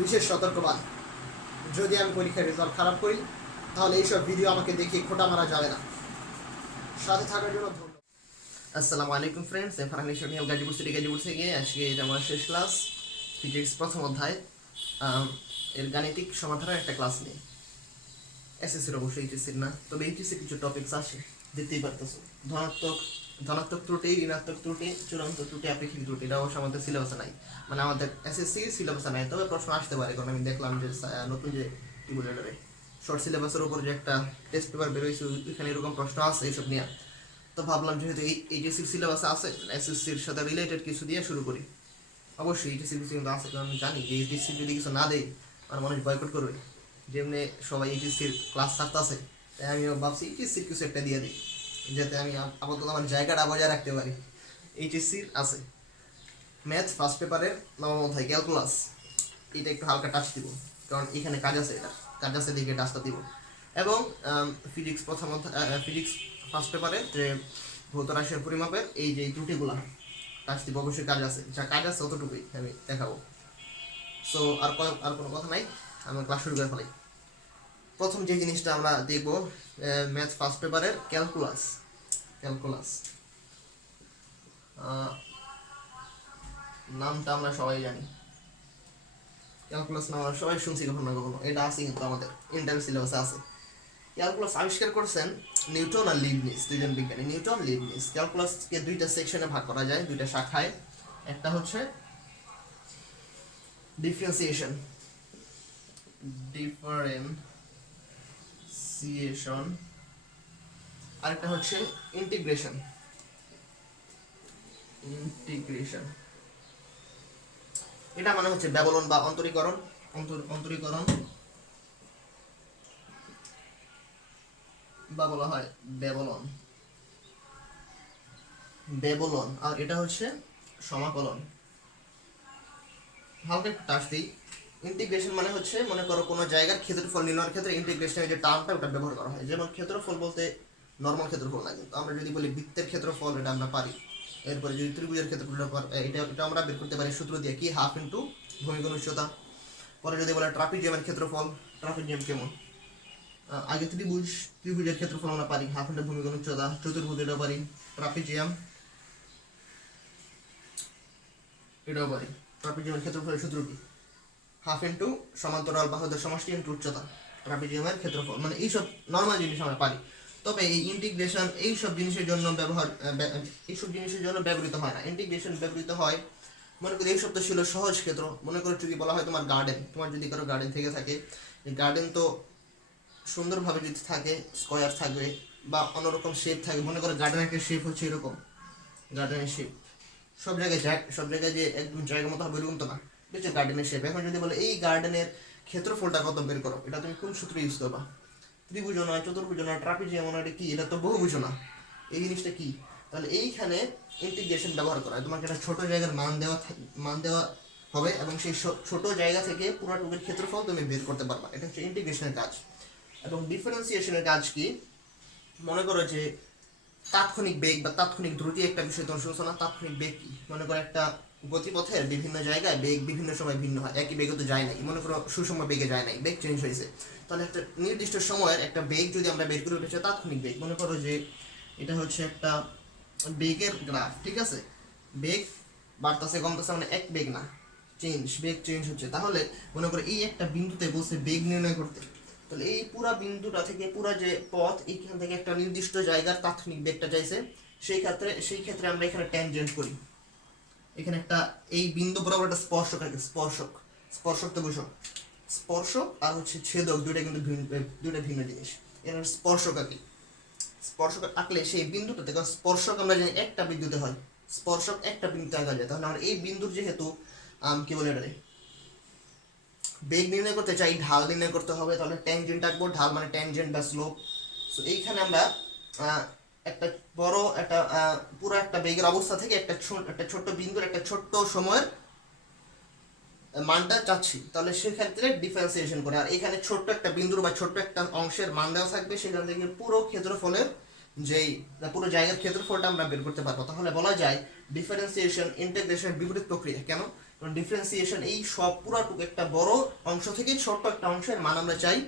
বিশেষ সতর্কবাণী, যদি আমি পরীক্ষার রেজাল্ট খারাপ করি তাহলে এইসব ভিডিও আমাকে দেখে খোটা মারা যাবে না। সাথে থাকার জন্য ধন্যবাদ। আসসালামু আলাইকুম ফ্রেন্ডস, আমি ফারহান ইসলাম গাজীপুর সিটি গাজীপুর থেকে। আজকে এটা আমার শেষ ক্লাস, ফিজিক্স প্রথম অধ্যায়। এর গাণিতিক সমাধানের একটা ক্লাস নেই। এসএসসির অবশ্যই এইচএসসির না, তবে এইচএসসির কিছু টপিকস আছে, দেখতেই পারতেছো। ধনাত্মক ধনাত্মক ত্রুটি, ঋণাত্মক ত্রুটি, চূড়ান্ত ত্রুটি, আপেক্ষিক ত্রুটি, এটা অবশ্য আমাদের সিলেবাসে নাই, মানে আমাদের এসএসসির সিলেবাসে নাই। তবে প্রশ্ন আসতে পারে, কারণ আমি দেখলাম যে নতুন যে কি বলে এটারে শর্ট সিলেবাসের উপর যে একটা টেস্ট পেপার বেরোয়েছে, ওইখানে এরকম প্রশ্ন আছে এইসব নিয়ে। তো ভাবলাম যেহেতু এই এইচএসসির সিলেবাসে আছে, এসএসসির সাথে রিলেটেড কিছু দিয়ে শুরু করি। অবশ্যই এইচএসসির কিছু কিন্তু আছে, কারণ আমি জানি যে এইচএসসি যদি কিছু না দেয় আর মানুষ বয়কট করবে। যেমনি সবাই এইচএসসির ক্লাস ছাড়তেছে, তাই আমিও ভাবছি এইচএসসির কিছু একটা দিয়ে দিই, যাতে আমি আপাতত আমার জায়গাটা বজায় রাখতে পারি। এইচএসসির আছে ম্যাথ ফার্স্ট পেপারের নবম অধ্যায় ক্যালকুলাস, এটা একটু হালকা টাচ দিব, কারণ এখানে কাজ আছে, এটা কাজ আছে দিকে টাচটা দিব। এবং ফিজিক্স প্রথম ফিজিক্স ফার্স্ট পেপারে যে ভৌত রাশির পরিমাপের এই যে ত্রুটিগুলা টাচ দিব, অবশ্যই কাজ আছে, যা কাজ আছে অতটুকুই আমি দেখাবো। সো আর কোনো কথা নাই, আমি ক্লাস শুরু করে ফেলাই। প্রথম যে জিনিসটা আমরা দেখব, ম্যাথ ফার্স্ট পেপারের ক্যালকুলাস। ক্যালকুলাস নামটা আমরা সবাই জানি, ক্যালকুলাস নাম আমরা সবাই শুনছি কখনো না কখনো, এটা আছে কিন্তু আমাদের ইন্টার সিলেবাসে আছে। ক্যালকুলাস আবিষ্কার করেছেন নিউটন আর লিবনিজ, দুইজন বিজ্ঞানী, নিউটন লিবনিজ। ক্যালকুলাসকে দুইটা সেকশনে ভাগ করা যায়, দুইটা শাখায়। একটা হচ্ছে ডিফারেন্সিয়েশন, আরেকটা হচ্ছে ইন্টিগ্রেশন। এটা মানে হচ্ছে ব্যবলন বা অন্তরীকরণ। অন্তরীকরণ বা বলা হয় ব্যবলন। আর এটা হচ্ছে সমাকলন। হালকা একটু টাচ দিই। ইন্টিগ্রেশন মানে হচ্ছে, মনে করো কোনো জায়গার ক্ষেত্রফল নির্ণয়ের ক্ষেত্রে ইন্টিগ্রেশনের যে টার্মটা ওটা ব্যবহার করা হয়। যেমন ক্ষেত্রফল বলতে নর্মাল ক্ষেত্রফল না, কিন্তু আমরা যদি বলি বৃত্তের ক্ষেত্রফল, এটা আমরা পারি। এরপরে যদি ত্রিভুজের ক্ষেত্রফল, এটা আমরা বের করতে পারি সূত্র দিয়ে, কি হাফ ইন্টু ভূমিগুণ উচ্চতা। পরে যদি বলে ট্রাপিজিয়ামের ক্ষেত্রফল, ট্রাপিজিয়াম কেমন, আগে ত্রিভুজের ক্ষেত্রফল আমরা পারি হাফ ইন্টু ভূমিগুণ উচ্চতা। চতুর্ভুজ এটাও পারি, ট্রাপিজিয়াম এটাও পারি। ট্রাপিজিয়ামের ক্ষেত্রফলের সূত্র কি, হাফ ইন্টু সমান্তরাল বাহুদের সমষ্টি ইন্টু উচ্চতা, ট্রাপিজিয়ামের ক্ষেত্রফল। মানে এইসব নর্মাল জিনিস আমরা পারি। তবে এই ইন্টিগ্রেশন এইসব জিনিসের জন্য ব্যবহৃত হয় না। ইন্টিগ্রেশন ব্যবহৃত হয়, মনে করি এইসব তো ছিল সহজ ক্ষেত্র। মনে করো যদি বলা হয় তোমার গার্ডেন, তোমার যদি কারো গার্ডেন থেকে থাকে, গার্ডেন তো সুন্দরভাবে যদি থাকে, স্কোয়ার থাকবে বা অন্যরকম শেপ থাকবে। মনে করো গার্ডেনের একটা শেপ হচ্ছে এরকম, গার্ডেনের শেপ সব জায়গায় যে একদম জায়গা মতো হবে এরকম তো না, এটা হচ্ছে গার্ডেনের শেপ। এখন যদি বলে এই গার্ডেনের ক্ষেত্রফলটা কত বের করো, এটা তুমি কোন সূত্র ইউজ করবা? ত্রিভুজ নয়, চতুর্ভুজ নয়, ট্রাপিজিয়াম নয়, এটা কি? এটা তো বহুভুজ না। এই জিনিসটা কি? তাহলে এইখানে ইন্টিগ্রেশন ব্যবহার করা হয়। তোমাকে একটা ছোট জায়গার মান দেওয়া হবে, এবং সেই ছোট জায়গা থেকে পুরোটুকুর ক্ষেত্রফল তুমি বের করতে পারবা। এটা হচ্ছে ইন্টিগ্রেশনের কাজ। এবং ডিফারেন্সিয়েশনের কাজ কি? মনে করো যে তাৎক্ষণিক বেগ বা তাৎক্ষণিক দ্রুতি একটা বিষয় তোমার শুনছো না? তাৎক্ষণিক বেগ কি? মনে করো একটা গতিপথের বিভিন্ন জায়গায় বেগ বিভিন্ন সময় ভিন্ন হয়, একই বেগে তো যায় নাই। মনে করো সুষম বেগে যায় নাই, বেগ চেঞ্জ হয়েছে। তাহলে একটা নির্দিষ্ট সময়ের একটা বেগ যদি আমরা বের করি, ওটা হচ্ছে তাৎক্ষণিক বেগ। মনে করো যে এটা হচ্ছে একটা বেগের গ্রাফ, ঠিক আছে? বেগ বাড়তেছে কমতেছে, মানে এক বেগ না, বেগ চেঞ্জ হচ্ছে। তাহলে মনে করো এই একটা বিন্দুতে বলছে বেগ নির্ণয় করতে, তাহলে এই পুরা বিন্দুটা থেকে পুরা যে পথ, এইখান থেকে একটা নির্দিষ্ট জায়গার তাৎক্ষণিক বেগটা চাইছে। সেই ক্ষেত্রে আমরা এখানে ট্যানজেন্ট করি। এখানে একটা এই বিন্দু বরাবর একটা স্পর্শক আছে, স্পর্শক তো বুঝো, স্পর্শক আর হচ্ছে ছেদক, দুইটা কিন্তু দুইটা ভিন্ন জিনিস। এর স্পর্শক আঁকি, স্পর্শক আঁকলে সেই বিন্দুটা থেকে স্পর্শক আমরা জানি একটা বিন্দুতে হয়, স্পর্শক একটা বিন্দুতে আঁকা যায়। তাহলে আমরা এই বিন্দুর যেহেতু কি বলে এটারে বেগ নির্ণয় করতে চাই, ঢাল নির্ণয় করতে হবে, তাহলে ট্যানজেন্ট আঁকবো। ঢাল মানে ট্যানজেন্ট বা স্লোপ। সো এইখানে আমরা একটা বড় একটা পুরো একটা বেগের অবস্থা থেকে একটা ছোট্ট বিন্দুর একটা ছোট্ট সময়ের মানটা চাচ্ছি, তাহলে সেক্ষেত্রে ডিফারেন্সিয়েশন করে। আর এখানে ছোট্ট একটা বিন্দুর বা ছোট্ট একটা অংশের মান দেওয়া থাকবে, সেখান থেকে পুরো ক্ষেত্রফলের যেই পুরো জায়গার ক্ষেত্রফলটা আমরা বের করতে পারবো। তাহলে বলা যায় ডিফারেন্সিয়েশন ইন্টিগ্রেশন বিপরীত প্রক্রিয়া। কেন? ডিফারেন্সিয়েশন এই সব পুরাটুকু একটা বড় অংশ থেকে ছোট একটা অংশের মান আমরা চাই,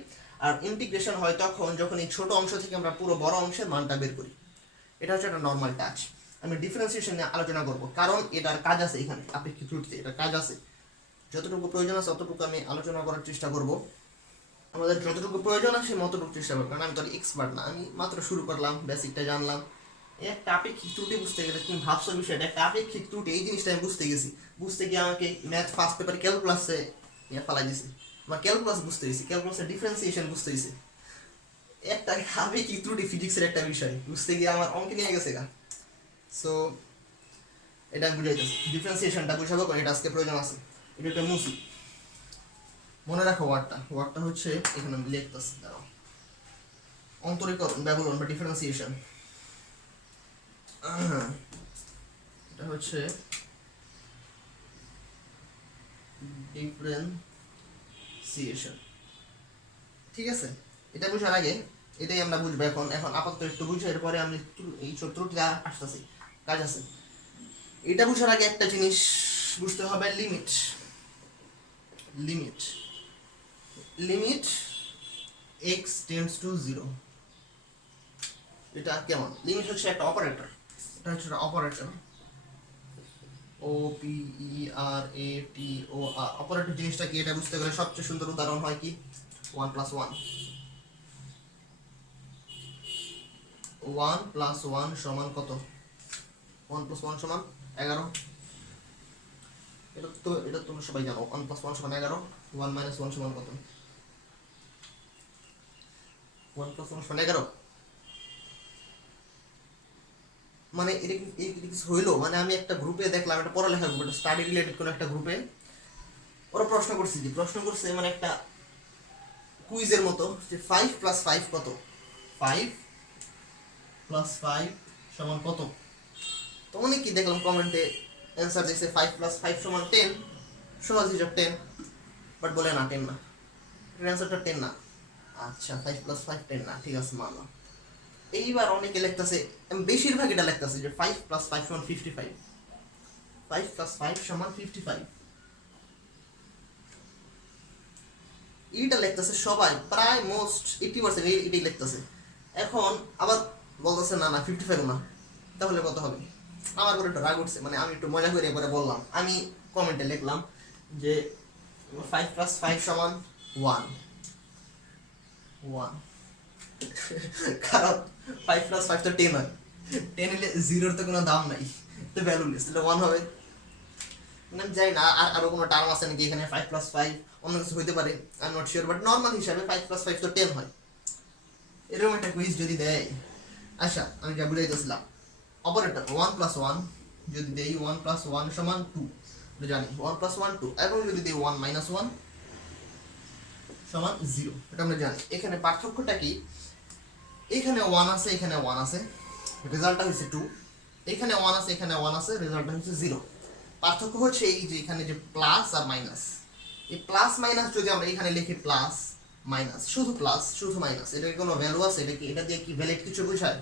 আর ইন্টিগ্রেশন হয় তখন যখন এই ছোট অংশ থেকে আমরা পুরো বড় অংশের মানটা বের করি। এটা হচ্ছে একটা নর্মাল টাচ। আমি ডিফারেন্সিয়েশন নিয়ে আলোচনা করব, কারণ এটার কাজ আছে, এখানে আপেক্ষিক ত্রুটিতে এটা কাজ আছে। যতটুকু প্রয়োজন আছে ততটুকু আমি আলোচনা করার চেষ্টা করব। আমাদের যতটুকু প্রয়োজন আছে ততটুকু চেষ্টা করবো, কারণ আমি তো এক্সপার্ট না, আমি মাত্র শুরু করলাম, বেসিকটা জানলাম। একটা আপেক্ষিক ত্রুটি বুঝতে গেলে তুমি ভাবছো বিষয়টা একটা আপেক্ষিক ত্রুটি, এই জিনিসটা আমি বুঝতে গেছি। বুঝতে গিয়ে আমাকে ম্যাথ ফার্স্ট পেপার ক্যালকুলাসে ফালাই দিয়েছে, আমার ক্যালকুলাস বুঝতে গেছি, ক্যালকুলাসের ডিফারেন্সিয়েশন বুঝতে গেছি। একটা আপেক্ষিক ত্রুটি ফিজিক্সের একটা বিষয় বুঝতে গিয়ে আমার অঙ্কে নিয়ে গেছে গা। সো এটা আমি বুঝাইতেছি, ডিফারেন্সিয়েশনটা বুঝাবো, এটা আজকে প্রয়োজন আছে। এটা একটা মুসি, মনে রাখো ওয়ার্ডটা হচ্ছে এখানে আমি লিখতেছি, দাঁড়াও, অন্তরীকরণ ব্যবধান বা ডিফারেন্সিয়েশন। এটা হচ্ছে ডিফারেন্সিয়েশন, ঠিক আছে? এটা বুঝার আগে এটাই আমরা বুঝবো এখন আপাতত একটু বুঝে, এরপরে আমি এই ছোট ত্রুটিটা আসতেছি, কাজ আছে। এটা বুঝার আগে একটা জিনিস বুঝতে হবে, লিমিট x টেন্ডস টু 0। এটা কেমন? লিমিট হচ্ছে একটা অপারেটর, এটা হচ্ছে একটা অপারেটর, ও পি ই আর এ টি ও আর। অপারেটর জিনিসটা কি এটা বুঝতে গেলে সবচেয়ে সুন্দর উদাহরণ হয় কি 1 + 1। 1 + 1 সমান কত? 1 + 1 সমান 11। এটা তোমরা সবাই জানো, 1 + 1 সমান 11। 1 - 1 সমান কত? 1 + 1 সমান 11। মানে এটা কিছু হইলো, মানে আমি একটা গ্রুপে দেখলাম, একটা পড়ালেখার গ্রুপে, স্টাডি রিলেটেড কোনো একটা গ্রুপে ওরা প্রশ্ন করছে মানে একটা কুইজের মতো, যে 5 + 5 কত? 5 + 5 সমান কত? তো অনেকেই দেখলাম কমেন্টে অ্যান্সার দিয়েছে 5 + 5 সমান 10। সহজ হিসাব 10, বাট বলে না 10 না, অ্যান্সারটা 10 না। আচ্ছা 5 + 5 10 না, ঠিক আছে মানলাম। এইবার অনেকে লিখতেছে, বেশিরভাগ এটা লিখতেছে যে 5 + 5 সমান 55। 5 + 5 সমান 55, এইটা লিখতেছে সবাই, প্রায় মোস্ট 80% এটাই লিখতেছে। এখন আবার বলতেছে না 55 না, তাহলে কত হবে? আমার পরে একটু রাগ উঠছে, মানে আমি একটু মজা করে এবারে বললাম, আমি কমেন্টে লিখলাম যে 5 + 5 সমান 1। কারণ 5 + 5 তো 10 হয়, 10 হলে 0-র তো কোনো দাম নাই, তো ভ্যালুলেস, তাহলে 1 হবে। মানে আমি জানি না আরো কোনো টার্ম আছে নাকি এখানে 5 + 5 অন্য কিছু হইতে পারে, I am not sure, but normal হিসাবে 5 + 5 তো 10 হয়। এরকম একটা কুইজ যদি দেয়, আচ্ছা আমি যা বুঝাইতেছিলাম, অপারেটর 1 + 1 যদি দেই, 1 + 1 সমান 2, জানি 1 + 1 2, এবং যদি দেই 1 - 1 সমান 0, এটা আমরা জানি। এখানে পার্থক্যটা কি? এখানে 1 আছে, এখানে 1 আছে, রেজাল্টটা হচ্ছে 2। এখানে 1 আছে, এখানে 1 আছে, রেজাল্টটা হচ্ছে 0। পার্থক্য হচ্ছে এই যে এখানে যে প্লাস আর মাইনাস, এই প্লাস মাইনাস যদি আমরা এখানে লিখি প্লাস মাইনাস, শুধু প্লাস শুধু মাইনাস, এটা কি কোনো ভ্যালু আছে? এটা কি এটা দিয়ে কি ভ্যালিড কিছু বোঝায়?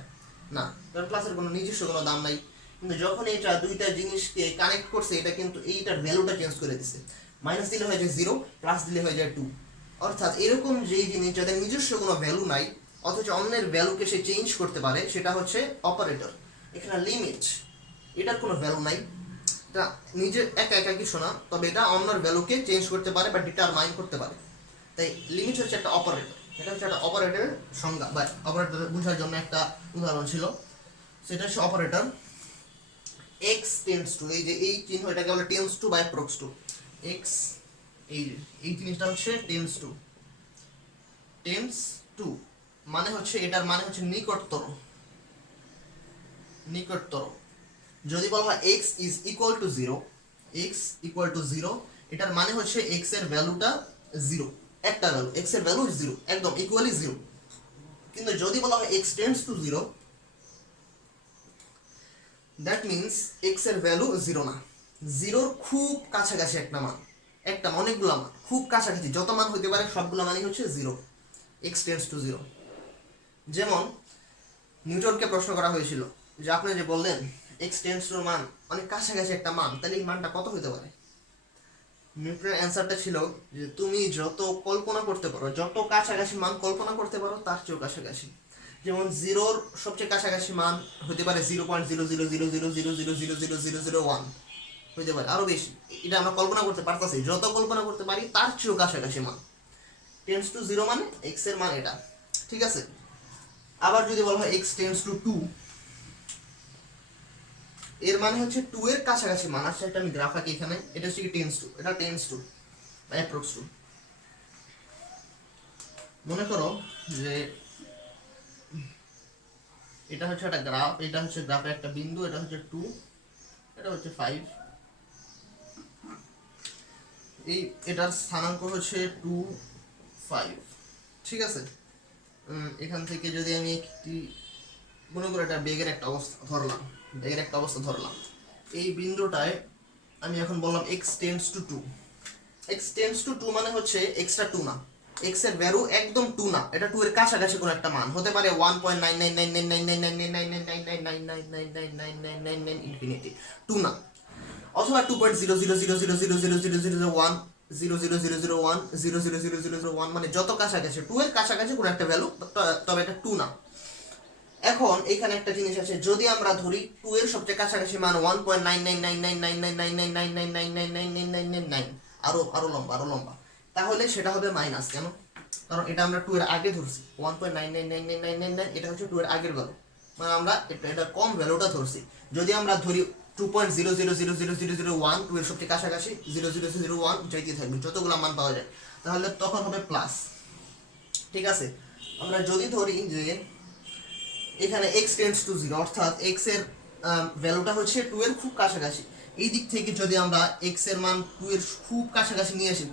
না, কারণ প্লাসের কোনো নিজস্ব কোনো দাম নাই। কিন্তু যখন এটা দুইটা জিনিসকে কানেক্ট করছে, এটা কিন্তু এইটার ভ্যালুটা চেঞ্জ করে দিছে। মাইনাস দিলে হয়ে যায় 0, প্লাস দিলে হয়ে যায় 2। অর্থাৎ এরকম যেই জিনিস যাদের নিজস্ব কোনো ভ্যালু নাই, অথচ অন্যের ভ্যালুকে সে চেঞ্জ করতে পারে, সেটা হচ্ছে অপারেটর। এখানে লিমিট, এটার কোনো ভ্যালু নাই, এটা নিজে একা একা কিছু না, তবে এটা অন্যের ভ্যালুকে চেঞ্জ করতে পারে বা ডিটারমাইন করতে পারে। তাই লিমিট হচ্ছে একটা অপারেটর। এটা হচ্ছে একটা অপারেটরের সংজ্ঞা, বা অপারেটর বোঝার জন্য একটা উদাহরণ ছিল। সেটা হচ্ছে অপারেটর x টেন্ডস টু, এই যে এই চিহ্ন, এটাকে বলে টেন্ডস টু বা অ্যাপ্রক্স টু। x, এই জিনিসটা হচ্ছে টেন্ডস টু মানে হচ্ছে, এটার মানে হচ্ছে নিকটতর। যদি বলা হয় x = 0, এটার মানে হচ্ছে x এর ভ্যালুটা 0, একটা ভ্যালু, x এর ভ্যালু 0, একদম ইকুয়ালি 0। কিন্তু যদি বলা হয় x tends to 0, that means x এর ভ্যালু 0 না, 0-র খুব কাছাকাছি একটা অনেকগুলো মান, খুব কাছাকাছি যত মান হইতে পারে সবগুলো মানই হচ্ছে 0, x টেন্ডস টু 0। যেমন নিউটনকে প্রশ্ন করা হয়েছিল যে আপনি যে বললেন x টেন্ডস টু মান অনেক কাছাকাছি একটা মান, তাহলে এই মানটা কত হতে পারে? নিউটনের অ্যান্সারটা ছিল যে তুমি যত কল্পনা করতে পারো, যত কাছাকাছি মান কল্পনা করতে পারো তার চেয়েও কাছাকাছি। যেমন জিরোর সবচেয়ে কাছাকাছি মান হতে পারে 0.000000000001 হতে পারে, আরো বেশি। এটা আমরা কল্পনা করতে পারতেছি, যত কল্পনা করতে পারি তার চেয়েও কাছাকাছি মান। টেন্স টু 0 মানে x এর মান এটা, ঠিক আছে। আবার যদি বলা হয় x টেন্স টু 2, এর মানে হচ্ছে 2 এর কাছাকাছি মান। আচ্ছা একটা আমি গ্রাফ আঁকি এখানে, এটা হচ্ছে কি টেন্স টু, এটা টেন্স টু বা অ্যাপ্রক্স টু। মনে করো যে এটা হচ্ছে একটা গ্রাফ, এটা হচ্ছে গ্রাফের একটা বিন্দু, এটা হচ্ছে 2, এটা হচ্ছে 5, এই এটার স্থানাঙ্ক হচ্ছে 2 5, ঠিক আছে। এখান থেকে যদি আমি একটি মনে করো এটা বেগের একটা অবস্থা ধরলাম, এই বিন্দুটায় আমি এখন বললাম x tends two 2। x tends two 2 মানে হচ্ছে এক্সট্রা 2 না, x এর ভ্যালু একদম 2 না, এটা 2 এর কাছাকাছি কোনো একটা মান হতে পারে 1.999999999999999999 ইনফিনিটি, 2 না, অথবা 2.00000000001 00001 0000001, মানে যত কাছাকাছি 2 এর কাছাকাছি কোনো একটা ভ্যালু, তবে এটা 2 না। এখন এখানে একটা জিনিস আছে, যদি আমরা ধরি 2 এর সবচেয়ে কাছাকাছি মান 1.9999999999999999, আরো লম্বা, তাহলে সেটা হবে মাইনাস। কেন? কারণ এটা আমরা 2 এর আগে ধরছি, 1.999999, এটা হচ্ছে 2 এর আগের ভ্যালু, মানে আমরা এটা কম ভ্যালুটা ধরছি। যদি আমরা ধরি 2.0000001, 2 এর সবচেয়ে কাছাকাছি 00001 যাইতে থাকবে যতগুলো মান পাওয়া যায়, তাহলে তখন হবে প্লাস, ঠিক আছে। আমরা যদি ধরি যে এখানে x টেন্ডস টু 0, অর্থাৎ x এর ভ্যালুটা হচ্ছে 2 এর খুব কাছাকাছি, এই দিক থেকে যদি আমরা x এর মান 2 এর খুব কাছাকাছি নিয়ে আসি,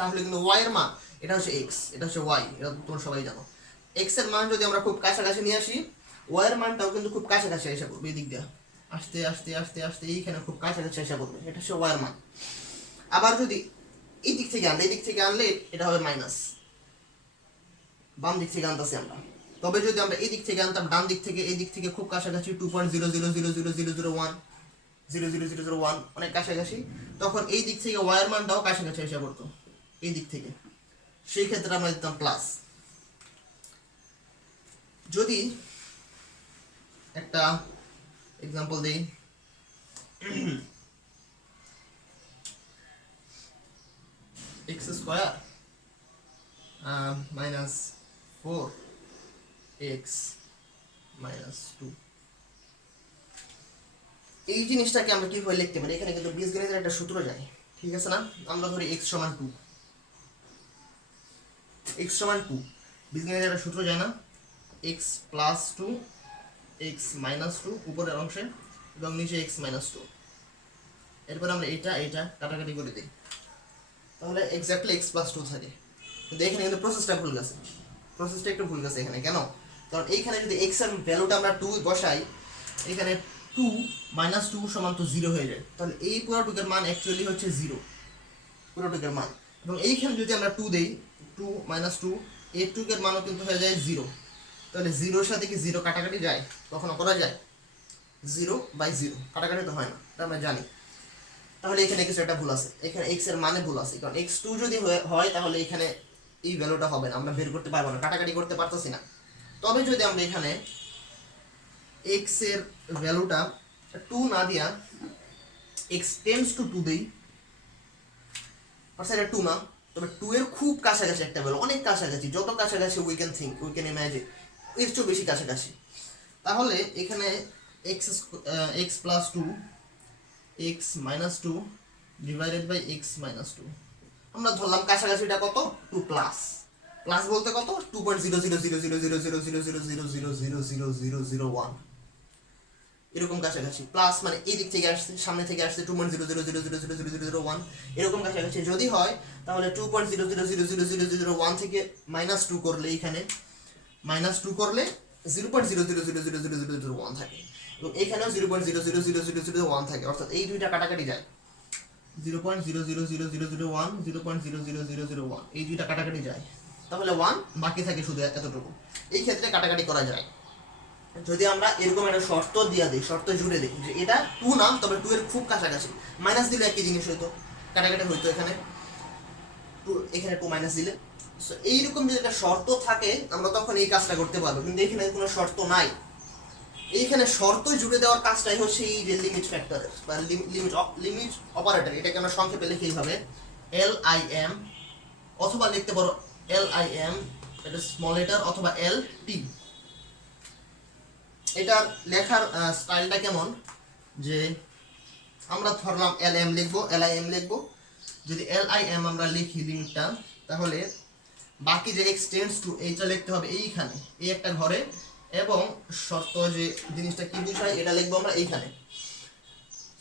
তাহলে কিন্তু y এর মান, এটা হচ্ছে x, এটা হচ্ছে y, এটা তোমরা সবাই জানো। x এর মান যদি আমরা খুব কাছাকাছি নিয়ে আসি, y এর মানটাও কিন্তু খুব কাছাকাছি এসে পড়বে, এই দিক দিয়ে আস্তে আস্তে আস্তে আস্তে এইখানে খুব কাছাকাছি এসে পড়বে, এটা হচ্ছে y এর মান। আবার যদি এই দিক থেকে আনলে এটা হবে মাইনাস, বাম দিক থেকে আনতেছি আমরা। তবে যদি আমরা এই দিক থেকে আনতাম, ডান দিক থেকে এই দিক থেকে খুব কাছাকাছি 2.000000001 00001 অনেক কাছাকাছি, তখন এই দিক থেকে y এর মানটাও কাছাকাছি এসে পড়তো এই দিক থেকে, সেই ক্ষেত্রে আমরা দিতাম প্লাস। যদি একটা এক্সাম্পল দেই, x square minus 4x minus 2, এই জিনিসটাকে আমরা কিভাবে লিখতে পারি? এখানে কিন্তু বীজগণিতের একটা সূত্র যায়, ঠিক আছে না। আমরা ধরি x সমান 2, বীজগণিতের একটা সূত্র যায় না, x প্লাস 2 x মাইনাস 2 উপরের অংশে এবং নিচে x মাইনাস 2। এরপর আমরা এটা কাটাকাটি করে দিই, তাহলে এক্স্যাক্টলি x প্লাস 2 থাকে। কিন্তু এখানে কিন্তু প্রসেসটা একটু ভুল গেছে এখানে। কেন? কারণ এইখানে যদি x এর ভ্যালুটা আমরা 2 বসাই, এখানে 2 মাইনাস 2 সমান তো 0 হয়ে যায়, তাহলে এই পুরোটুকের মান অ্যাকচুয়ালি হচ্ছে 0, পুরোটুকের মান। এবং এইখানে যদি আমরা 2 দেই, 2 মাইনাস 2, এই টুকের মানও কিন্তু হয়ে যায় 0। তাহলে 0 এর সাথে কি 0 কাটাকাটি যায়? কখনো করা যায়? 0/0 কাটাকাটি তো হয় না, এটা আমরা জানি। তাহলে এখানে কিছু একটা ভুল আছে, এখানে x এর মানে ভুল আছে, কারণ x2 যদি হয় তাহলে এখানে এই ভ্যালুটা হবে না, আমরা বের করতে পারবো না, কাটাকাটি করতে পারতেছি না। তবে যদি আমরা এখানে x এর ভ্যালুটা 2 না দিয়া x টেন্ডস টু 2 দেই, অর্থাৎ এটা 2 না, তবে 2 এর খুব কাছাকাছি একটা ভ্যালু, অনেক কাছাকাছি, যত কাছাকাছি উই ক্যান ইমাজিন, এর চেয়েও বেশি কাছাকাছি, তাহলে এখানে x plus 2 x minus 2 divided by x minus 2, আমরা ধরলাম কাছাকাছিটা কত? 2 প্লাস বলতে কত? 2.000000000000001 এরকম কাছাকাছি। প্লাস মানে এই দিক থেকে আসছে, সামনে থেকে আসছে 2.000000001 এরকম কাছাকাছি যদি হয়, তাহলে 2.000000001 থেকে মাইনাস 2 করলে, এখানে মাইনাস 2 করলে 0.000000001 থাকে, এবং এখানেও 0.0000001 থাকে, অর্থাৎ এই দুইটা কাটাকাটি যায়, 0.0000001 0.00001 এই দুইটা কাটাকাটি যায়, তাহলে 1 বাকি থাকে শুধু এতটুকু। এই ক্ষেত্রে কাটাকাটি করা যায়। যদি আমরা এরকম একটা শর্ত দিয়ে দিই, শর্ত জুড়ে দিই যে এটা 2 না, তবে 2 এর খুব কাছাকাছি, মাইনাস দিলে একই জিনিস হইতো, কাটাকাটি হইতো এখানে এখানে 2 মাইনাস দিলে। সো এইরকম যদি একটা শর্ত থাকে আমরা তখন এই কাজটা করতে পারবো, কিন্তু এখানে কোনো শর্ত নাই। এইখানে শর্ত জুড়ে দেওয়ার কাজটাই হচ্ছে এই যে লিমিট ফ্যাক্টরের বা লিমিট অপারেটর। এটাকে আমরা সংক্ষেপে লিখি এইভাবে LIM, অথবা লিখতে পারো LIM, এটা স্মল লেটার, অথবা LT। এটার লেখার স্টাইলটা কেমন, যে আমরা ধরলাম LM লিখবো, LIM লিখবো। যদি LIM আমরা লিখি লিমিটটা, তাহলে বাকি যে এক্সটেন্ডস টু এইটা লিখতে হবে এইখানে, এই একটা ঘরে, এবং শর্ত যে জিনিসটা কি বোঝায় এটা লিখবো আমরা এইখানে।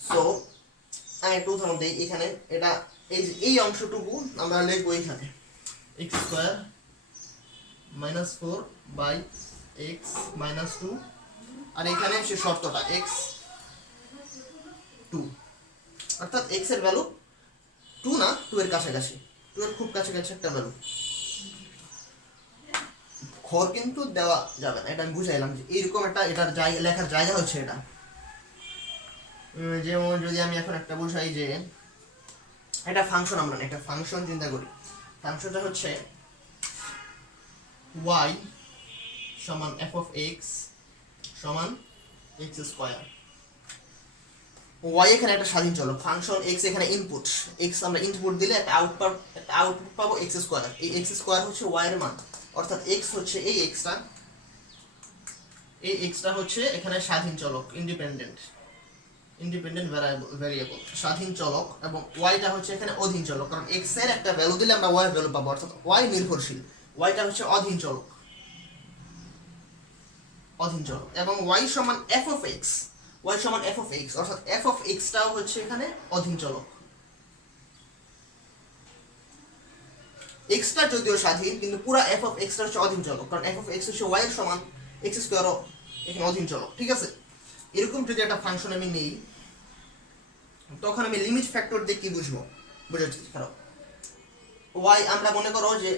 সো আমি একটু উদাহরণ দিই। এখানে এটা এই অংশটুকু আমরা লিখবো এইখানে x² - 4 বাই x - 2, আর এখানে সে শর্তটা x2, অর্থাৎ x এর ভ্যালু 2 না, 2 এর কাছাকাছি, 2 এর খুব কাছাকাছি একটা ভ্যালু। ঘর কিন্তু দেওয়া যাবে না, এটা আমি বুঝাইলাম যে এইরকম একটা এটার জায়গা, লেখার জায়গা হচ্ছে এটা। যেমন যদি আমি এখন একটা বুঝাই যে এটা ফাংশন, আমরা একটা ফাংশন চিন্তা করি। ফাংশনটা হচ্ছে y সমান f of x সমান x²। y এখানে একটা স্বাধীন চলক, ফাংশন x এখানে ইনপুট, x আমরা ইনপুট দিলে একটা আউটপুট পাবো x²। এই x² হচ্ছে y এর মান, অর্থাৎ x হচ্ছে এই xটা হচ্ছে এখানে স্বাধীন চলক, ইন্ডিপেন্ডেন্ট ভ্যারিয়েবল, স্বাধীন চলক, এবং ওয়াইটা হচ্ছে এখানে অধীন চলক, কারণ x এর একটা ভ্যালু দিলে আমরা y এর ভ্যালু পাবো, অর্থাৎ y নির্ভরশীল, ওয়াইটা হচ্ছে অধীন চলক, এবং y সমান f of x, অর্থাৎ f of x টাও হচ্ছে এখানে অধীন চলক। x টা যদিও স্বাধীন, কিন্তু পুরো f of x টা হচ্ছে অধীন চলক, কারণ f of x হচ্ছে y এর সমান, x² এখানে অধীন চলক। ঠিক আছে, এরকম যদি একটা ফাংশন আমি নেই, তখন আমি লিমিট ফ্যাক্টর দিয়ে কি বুঝবো, বুঝাচ্ছি। কারণ y আমরা মনে করো যে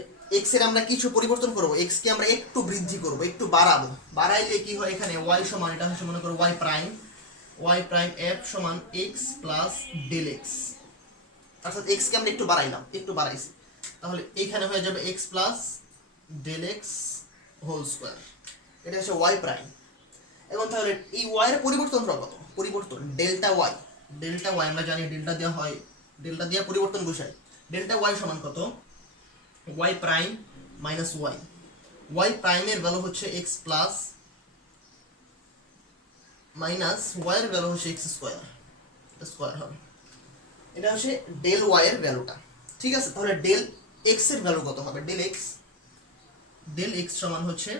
x এর আমরা কিছু পরিবর্তন করব, x কে আমরা একটু বৃদ্ধি করব, একটু বাড়াবো, বাড়াইলে কি হয়, এখানে y সমান, এটা হচ্ছে মনে করো y প্রাইম f সমান x প্লাস ডেল x, অর্থাৎ x কে আমরা একটু বাড়াইছি, তাহলে এইখানে হয়ে যাবে x plus del x whole square. এটা হচ্ছে y প্রাইম। এবং তাহলে এই y এর পরিবর্তন কত, ডেল্টা y আমরা জানি ডেল্টা দেওয়া হয়, ডেল্টা দিয়ে পরিবর্তন বোঝায়। ডেল্টা y সমান কত, y প্রাইম মাইনাস y প্রাইমের ভ্যালু হচ্ছে x প্লাস মাইনাস y এর ভ্যালু হচ্ছে x², স্কয়ার হবে। এটা হচ্ছে ডেল y এর ভ্যালুটা। ঠিক আছে, তাহলে ডেল x এর ভ্যালু কত হবে, ডেল x সমান হচ্ছে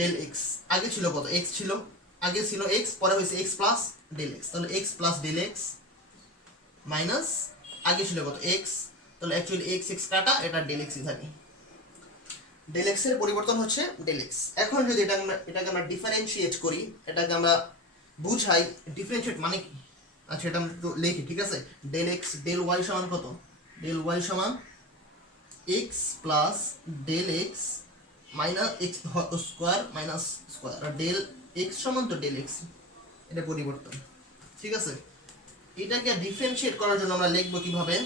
ডেল x, আগে ছিল কত, x ছিল, আগে ছিল x, পরে হয়েছে x প্লাস ডেল x, তাহলে x plus del x minus আগে ছিল কত x, তাহলে অ্যাকচুয়ালি x কাটা, এটা ডেল x ই থাকে। ডেল x এর পরিবর্তন হচ্ছে ডেল x। এখন যদি এটাকে আমরা ডিফারেনশিয়েট করি, এটাকে আমরা বুঝাই ডিফারেনশিয়েট মানে কি। আচ্ছা, এটা আমরা একটু লিখি। ঠিক আছে, ডেল x ডেল y সমান কত, ডেল y সমান x plus del x minus x square minus square, আর ডেল x সমান তো ডেল x, এটা পরিবর্তন। ঠিক আছে, এটাকে ডিফারেনশিয়েট করার জন্য আমরা লিখব কিভাবে,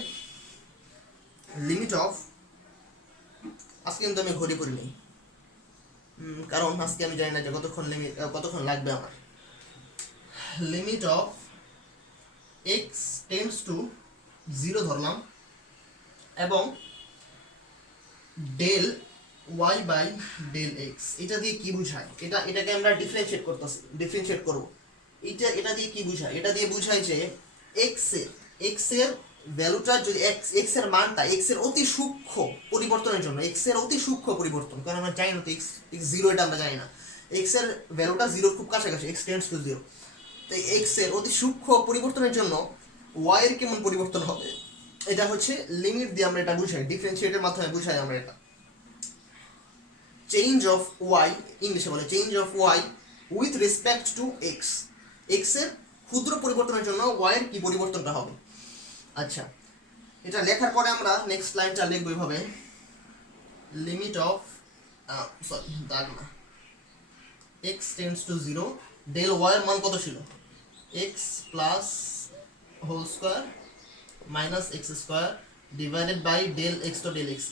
লিমিট অফ, আজকে কিন্তু আমি ঘড়ি করি নেই, কারণ আজকে আমি জানি না যে কতক্ষণ লাগবে আমার। Limit of x tends to 0 ধরলাম, এবং del y by del x, এটা দিয়ে কি বুঝায়, এটাকে আমরা ডিফারেনশিয়েট করব। এটা দিয়ে কি বুঝায়, এটা দিয়ে বুঝায় যে x এর ভ্যালুটা যদি x এর মানটা x এর অতি সূক্ষ্ম পরিবর্তনের জন্য, x এর অতি সূক্ষ্ম পরিবর্তন, কারণ আমরা জানি না তো x 0, এটা আমরা জানি না, x এর ভ্যালুটা 0 খুব কাছাকাছি, x টেন্ডস টু 0, তো x এর অতি সূক্ষ্ম পরিবর্তনের জন্য y এর কেমন পরিবর্তন হবে, এটা হচ্ছে লিমিট দিয়ে আমরা এটা বুঝাই, ডিফারেনশিয়েটের মাধ্যমে বুঝাই আমরা এটা। চেঞ্জ অফ y, ইংলিশে বলে change of y with respect to x, x এর ক্ষুদ্র পরিবর্তনের জন্য y এর কি পরিবর্তনটা হবে। আচ্ছা, এটা লেখার পরে আমরা নেক্সট লাইনটা লিখব এইভাবে, limit of x tends to 0, del y এর মান কত ছিল, x plus whole square minus x square divided by del x তো ডেল এক্স।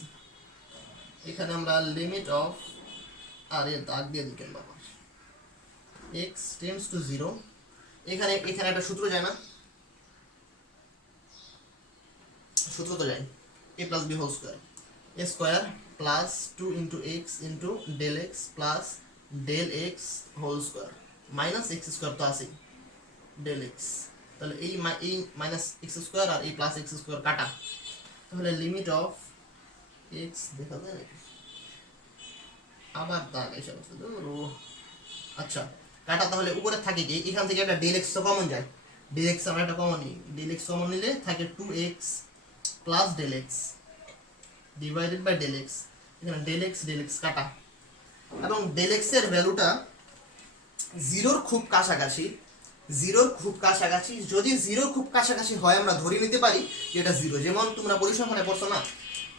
এখানে আমরা লিমিট অফ আর এর দাগ দিয়ে দিকেন বাবা এক্স টেন্ডস টু 0, এখানে একটা সূত্র যায় না, সূত্র তো যায় a plus b whole square, a square plus 2 into x into del x plus del x whole square minus x square তো আছে ডেল এক্স। তাহলে এই মাইনাস এক্স স্কোয়ার আর এই প্লাস এক্স স্কোয়ার কাটা, তাহলে লিমিট অফ এক্স দেখা যায় নাকি আবার দাগ এসে বসে। আচ্ছা কাটা, তাহলে উপরে থাকে কি এখান থেকে একটা ডেল এক্স তো কমন যায়, ডেল এক্স আমরা একটা কমন নিই, ডেল এক্স কমন নিলে থাকে 2x plus del x divided by del x. এখানে ডেল এক্স কাটা, এবং ডেল এক্স এর ভ্যালুটা জিরোর খুব কাছাকাছি, যদি জিরোর খুব কাছাকাছি হয় আমরা ধরে নিতে পারি যে এটা জিরো। যেমন তোমরা পরিসংখ্যানে পড়ছো না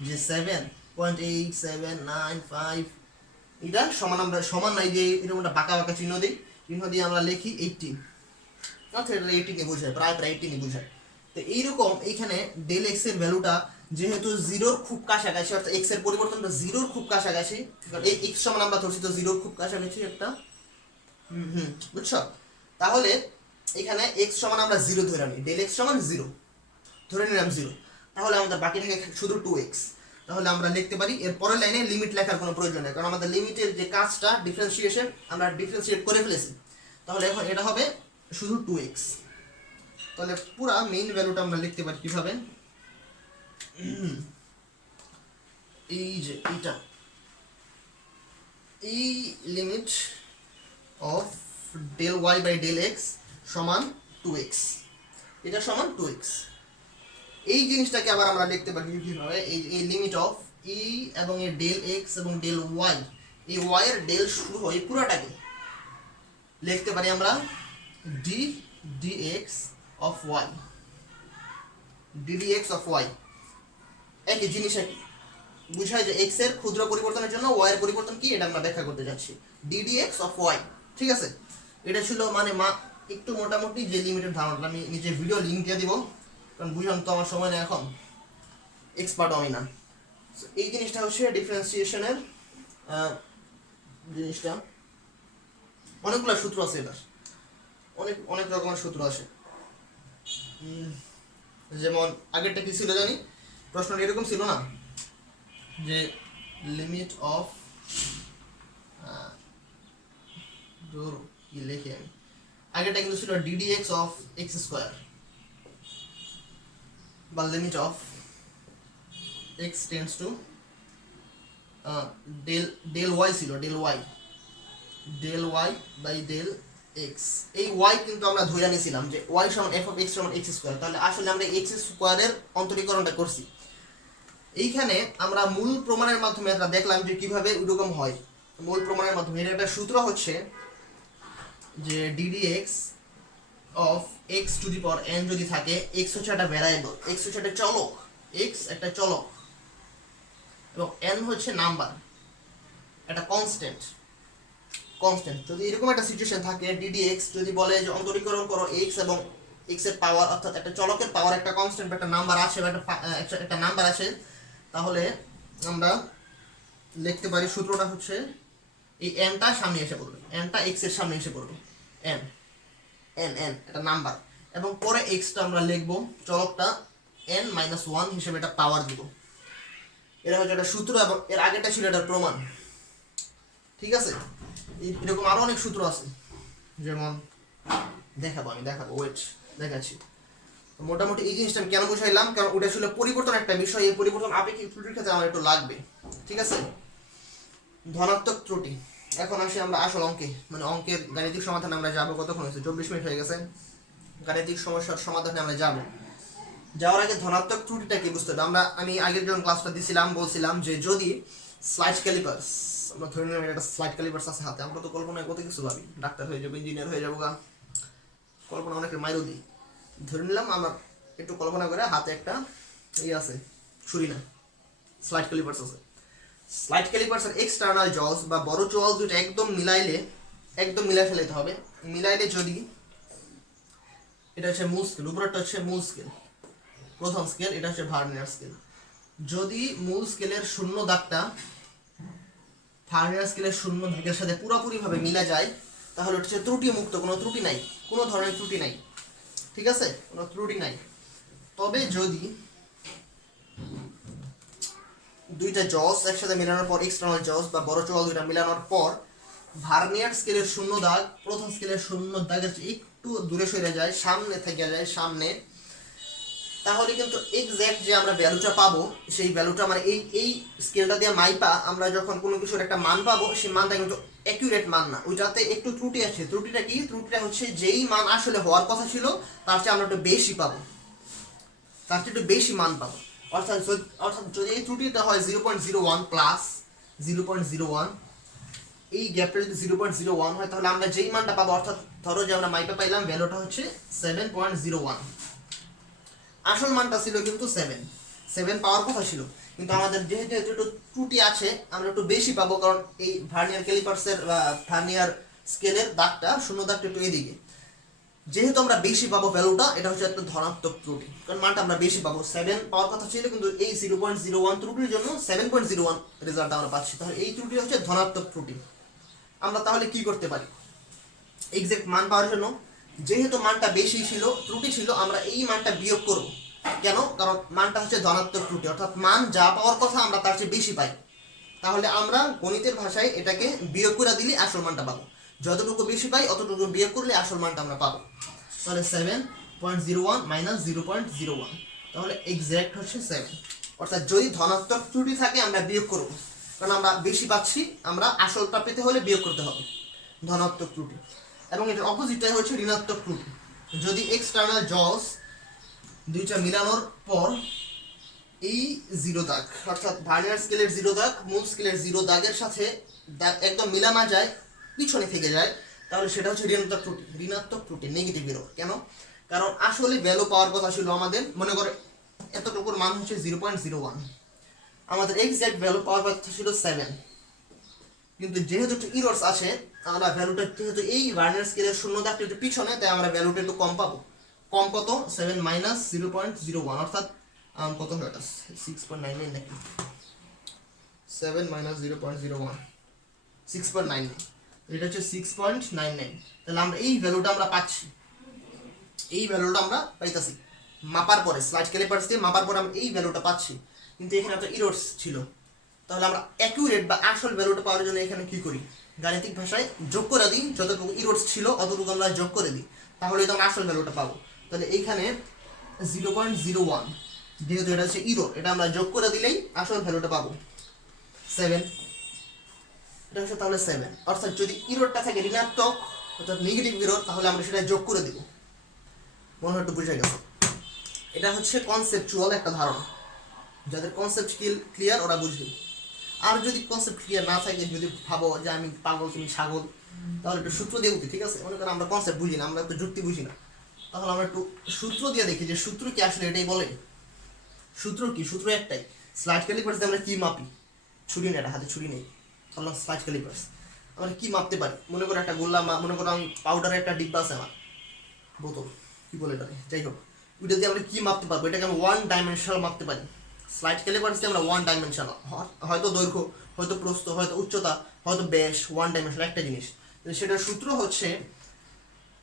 যে 7.8795 এটা সমান, আমরা সমান নাই যে এরকম একটা বাঁকা বাঁকা চিহ্ন দিই, চিহ্ন দিয়ে আমরা লিখি 18, আচ্ছা এটা 18 বোঝায়, প্রায় 18 বোঝায়। তো এইরকম এইখানে ডেল এক্স এর ভ্যালুটা যেহেতু জিরোর খুব কাছাকাছি, অর্থাৎ এক্স এর পরিবর্তনটা জিরোর খুব কাছাকাছি, এই এক্স সমান আমরা ধরছি তো জিরোর খুব কাছাকাছি একটা, বুঝছো? তাহলে এখানে এক্স সমান আমরা 0 ধরে নিই, ডেল এক্স সমান 0 ধরে নিলাম 0, তাহলে আমাদের বাকি থাকে শুধু 2x। তাহলে আমরা লিখতে পারি এর পরের লাইনে লিমিট লেখার কোনো প্রয়োজন নেই, কারণ আমাদের লিমিটের যে কাজটা ডিফারেন্সিয়েশন আমরা ডিফারেন্সিয়েট করে ফেলেছি। তাহলে এখন এটা হবে শুধু 2x। তাহলে পুরা মেইন ভ্যালুটা আমরা লিখতে পারি কিভাবে, এই যে এটা এই limit of del y by del x সমান 2x, এটা সমান 2x। এই জিনিসটাকে আবার আমরা লিখতে পারি কিভাবে, এই লিমিট অফ ই এবং এই ডেল এক্স এবং ডেল ওয়াই, এই ওয়াই এর ডেল শুরু হয় পুরোটাকে লিখতে পারি আমরা d dx of y, d dx of y. একই জিনিস একই বুঝায় যে এক্স এর ক্ষুদ্র পরিবর্তনের জন্য ওয়াই এর পরিবর্তন কি এটা আমরা ব্যাখ্যা করতে যাচ্ছি, ডিডিএক্স অফ ওয়াই। ঠিক আছে, এটা ছিল মানে একটু মোটামুটি যে লিমিটের ধারণাটা, আমি নিচে ভিডিও লিঙ্ক দিয়ে দিব, কারণ বুঝলাম তো আমার সময় নেই এখন, এক্সপার্ট আমি না। এই জিনিসটা হচ্ছে ডিফারেন্সিয়েশনের জিনিসটা, অনেকগুলো সূত্র আছে, এটার অনেক রকমের সূত্র আছে। যেমন আগেরটা কি ছিল জানি, প্রশ্নটা এরকম ছিল না যে লিমিট অফ কি লিখে আমি, আগেরটা কিন্তু ছিল ডিডিএক্স অফ এক্স স্কোয়ার বা limit of x tends to del y ছিল, del y by del x. এই ওয়াই কিন্তু আমরা ধরে নিয়েছিলাম যে ওয়াই সমান এফ অফ এক্স সমান এক্স স্কোয়ার, তাহলে আসলে আমরা এক্স স্কোয়ারের অন্তরীকরণটা করছি। এইখানে আমরা মূল প্রমাণের মাধ্যমে আমরা দেখলাম যে কিভাবে ওইরকম হয়, মূল প্রমাণের মাধ্যমে এর একটা সূত্র হচ্ছে যে ddx of x two the power N যদি থাকে, এক্স হচ্ছে একটা ভ্যারিয়েবল, এক্স হচ্ছে একটা চলক, এক্স একটা চলক এবং এন হচ্ছে নাম্বার, একটা কনস্ট্যান্ট। যদি এরকম একটা সিচুয়েশন থাকে, ডিডিএক্স যদি বলে যে অন্তরীকরণ করো এক্স এবং এক্স এর পাওয়ার, অর্থাৎ একটা চলকের পাওয়ার একটা কনস্ট্যান্ট বা একটা নাম্বার আছে বা একটা নাম্বার আছে, তাহলে আমরা লিখতে পারি সূত্রটা হচ্ছে এই এনটা সামনে এসে পড়বে, এনটা এক্স এর সামনে এসে পড়বে, এন এন এন একটা নাম্বার, এবং পরে এক্সটা আমরা লিখবো চলকটা এন মাইনাস 1 হিসেবে একটা পাওয়ার দিব। এটা হচ্ছে একটা সূত্র এবং এর আগেটা ছিল একটা প্রমাণ। ঠিক আছে, এরকম আরো অনেক সূত্র আছে, যেমন দেখাবো ওয়েট দেখাচ্ছি। মোটামুটি এই জিনিসটা আমি কেন বুঝাইলাম, কারণ ওটা ছিল পরিবর্তন একটা বিষয়, এই পরিবর্তন আপেক্ষিক ত্রুটির ক্ষেত্রে আমার একটু লাগবে। ঠিক আছে, ধনাত্মক ত্রুটি। এখন আসি আমরা আসল অঙ্কে, মানে অঙ্কের গাণিতিক সমাধানে আমরা যাবো। কতক্ষণ হয়েছে? 24 মিনিট হয়ে গেছে। গাণিতিক সমস্যার সমাধানে আমরা যাবো। যাওয়ার আগে ধনাত্মক ত্রুটিটা কি বুঝতে হবে। আমি আগের যখন ক্লাসটা দিছিলাম বলছিলাম যে যদি স্লাইড ক্যালিপার্স, আমরা ধরে নিলাম একটা স্লাইড ক্যালিপার্স আছে হাতে, আমরা তো কল্পনায় কত কিছু ভাবি, ডাক্তার হয়ে যাবো, ইঞ্জিনিয়ার হয়ে যাবো, কল্পনা অনেকের মাইরও দিই। ধরে নিলাম আমার একটু কল্পনা করে হাতে একটা আছে, ছুরি না, স্লাইড ক্যালিপার্স আছে। স্লাইড ক্যালিপার্সের এক্সটার্নাল জলস বা বড় জল দুটো একদম মিলাই ফেলতে হবে। মিলাইলে যদি এটা হচ্ছে মূল স্কেল, উপরেরটা হচ্ছে মূল স্কেল, প্রথম স্কেল, এটা হচ্ছে ভার্নিয়ার স্কেল। যদি মূল স্কেলের শূন্য দাগটা ভার্নিয়ার স্কেলের শূন্য দাগের সাথে পুরোপুরি ভাবে মিলে যায় তাহলে হচ্ছে ত্রুটি মুক্ত, কোনো ত্রুটি নাই, কোনো ধরনের ত্রুটি নাই, ঠিক আছে, কোনো ত্রুটি নাই। তবে যদি দুইটা জস একসাথে মেলানোর পর, এক্সটার্নাল জস বা বড় চোয়াল দুইটা মেলানোর পর ভার্নিয়ার স্কেলের শূন্য দাগ প্রথম স্কেলের শূন্য দাগের একটু দূরে সরে যায়, সামনে থেকে যায় সামনে, তাহলে কিন্তু এক্স্যাক্ট যে আমরা ভ্যালুটা পাবো সেই ভ্যালুটা মানে এই স্কেলটা দিয়ে মাইপা আমরা যখন কোনো কিছুর একটা মান পাবো সেই মানটা কিন্তু অ্যাকুরেট মান না, ওইটাতে একটু ত্রুটি আছে। ত্রুটিটা কি? ত্রুটিটা হচ্ছে যেই মান আসলে হওয়ার কথা ছিল তার চেয়ে আমরা একটু বেশি পাবো, তার চেয়ে একটু বেশি মান পাবো। অর্থাৎ যদি এই ত্রুটিটা হয় 0.01 প্লাস 0.01, এই গ্যাপটা যদি 0.01 হয় তাহলে আমরা যেই মানটা পাবো, অর্থাৎ ধরো যে আমরা মাইপা পাইলাম ভ্যালুটা হচ্ছে 7.01, আসল মানটা ছিল কিন্তু 7 পাওয়ার কথা ছিল, কিন্তু আমাদের যেহেতু একটু ত্রুটি আছে আমরা একটু বেশি পাবো, কারণ এই ভার্নিয়ার ক্যালিপার্সের বা ভার্নিয়ার স্কেলের দাগটা শূন্য দাগটা একটু এদিকে, যেহেতু আমরা বেশি পাবো ভ্যালুটা, এটা হচ্ছে একটা ধনাত্মক ত্রুটি, কারণ মানটা আমরা বেশি পাবো। 7 পাওয়ার কথা ছিল কিন্তু এই 0.01 ত্রুটির জন্য 7.01 রেজাল্ট আমরা পাচ্ছি, তাহলে এই ত্রুটি হচ্ছে ধনাত্মক ত্রুটি। আমরা তাহলে কি করতে পারি এক্সাক্ট মান পাওয়ার জন্য? যেহেতু মানটা বেশি ছিল, ত্রুটি ছিল, আমরা এই মানটা বিয়োগ করব। কেন? কারণ মানটা হচ্ছে ধনাত্মক ত্রুটি, অর্থাৎ মান যা পাওয়ার কথা আমরা তার চেয়ে বেশি পাই, তাহলে আমরা গণিতের ভাষায় এটাকে বিয়োগ করে দিলে আসল মানটা পাবো। যতটুকু বেশি পাই অতটুকু বিয়োগ করলে আসল মানটা আমরা পাবো। তাহলে 7.01 মাইনাস 0.01, তাহলে এক্স্যাক্ট হচ্ছে 7। অর্থাৎ যদি ধনাত্মক ত্রুটি থাকে আমরা বিয়োগ করব, কারণ আমরা বেশি পাচ্ছি, আমরা আসলটা পেতে হলে বিয়োগ করতে হবে ধনাত্মক ত্রুটি। এবং এটার অপোজিটটাই হচ্ছে ঋণাত্মক ত্রুটি। যদি এক্সটার্নাল জস দুইটা মিলানোর পর এই জিরো দাগ, অর্থাৎ ভার্নিয়ার স্কেলের জিরো দাগ মূল স্কেলের জিরো দাগের সাথে একদম মিলানো যায়, পিছনে থেকে যায়, তাহলে সেটা হচ্ছে ঋণাত্মক ত্রুটি। ঋণাত্মক ত্রুটি, নেগেটিভ এরর। কেন? কারণ আসলে ভ্যালু পাওয়ার কথা ছিল আমাদের, মনে করে এতটুকুর মান হচ্ছে 0.01, আমাদের এক্সাক্ট ভ্যালু পাওয়ার কথা ছিল 7, কিন্তু যেহেতু একটু ইরর্স আসে, আমরা ভ্যালুটা যেহেতু এই ভার্নিয়ার স্কেলের শূন্য দাগটা একটু পিছনে, তাই আমরা ভ্যালুটা একটু কম পাবো। কম কত? 7 মাইনাস 0.01, অর্থাৎ কত হয় এটা? 6.99 নাকি? 7 মাইনাস 0.01 6.99, এটা হচ্ছে 6.99। তাহলে আমরা এই ভ্যালুটা আমরা পাচ্ছি, এই ভ্যালুটা আমরা পাইতাছি মাপার পরে, স্লাইড ক্যালিপার্স দিয়ে মাপার পরে আমরা এই ভ্যালুটা পাচ্ছি, কিন্তু এখানে একটা ইরর্স ছিল। তাহলে আমরা অ্যাকুরেট বা আসল ভ্যালুটা পাওয়ার জন্য এখানে কি করি? গাণিতিক ভাষায় যোগ করে দিই, যতটুকু ইরর্স ছিল অতটুকু আমরা যোগ করে দিই, তাহলে তো আমরা আসল ভ্যালুটা পাবো। তাহলে এইখানে 0.01, যেহেতু এটা হচ্ছে ইরর, এটা আমরা যোগ করে দিলেই আসল ভ্যালুটা পাবো 7। এটা হচ্ছে তাহলে 7। অর্থাৎ যদি ইররটা থাকে ঋণাত্মক অর্থাৎ নেগেটিভ ইরর, তাহলে আমরা সেটা যোগ করে দিব। মনে হয় একটু বুঝে গেছে। এটা হচ্ছে কনসেপচুয়াল একটা ধারণা, যাদের কনসেপ্ট ক্লিয়ার ওরা বুঝবে। আর যদি কনসেপ্ট ক্লিয়ার না থাকে, যদি ভাবো যে আমি পাগল তুমি ছাগল, তাহলে একটু সূত্র দিয়ে উঠি, ঠিক আছে? মনে করেন আমরা কনসেপ্ট বুঝি না, আমরা একটু যুক্তি বুঝি না, তাহলে আমরা একটু সূত্র দিয়ে দেখি যে সূত্র কি আসলে এটাই বলে। সূত্র কি? সূত্র একটাই। স্লাইড ক্যালিপার্স দিয়ে আমরা কি মাপি? ছুরি নেই, হাতে ছুরি নেই, তাহলে স্লাইড ক্যালিপার্স আমরা কি মাপতে পারি? মনে করো একটা গোল্লা, মনে করো আমি পাউডারের একটা ডিব্বা আছে আমার, বোতল কি বলে এটা, যাই হোক, ওইটা দিয়ে আমরা কি মাপতে পারবো? এটাকে আমরা 1 ডাইমেনশনাল মাপতে পারি। স্লাইড ক্যালিপার্স দিয়ে আমরা 1 ডাইমেনশনাল, হয়তো দৈর্ঘ্য, হয়তো প্রস্থ, হয়তো উচ্চতা, হয়তো ব্যাস, 1 ডাইমেনশনাল একটা জিনিস। সেটার সূত্র হচ্ছে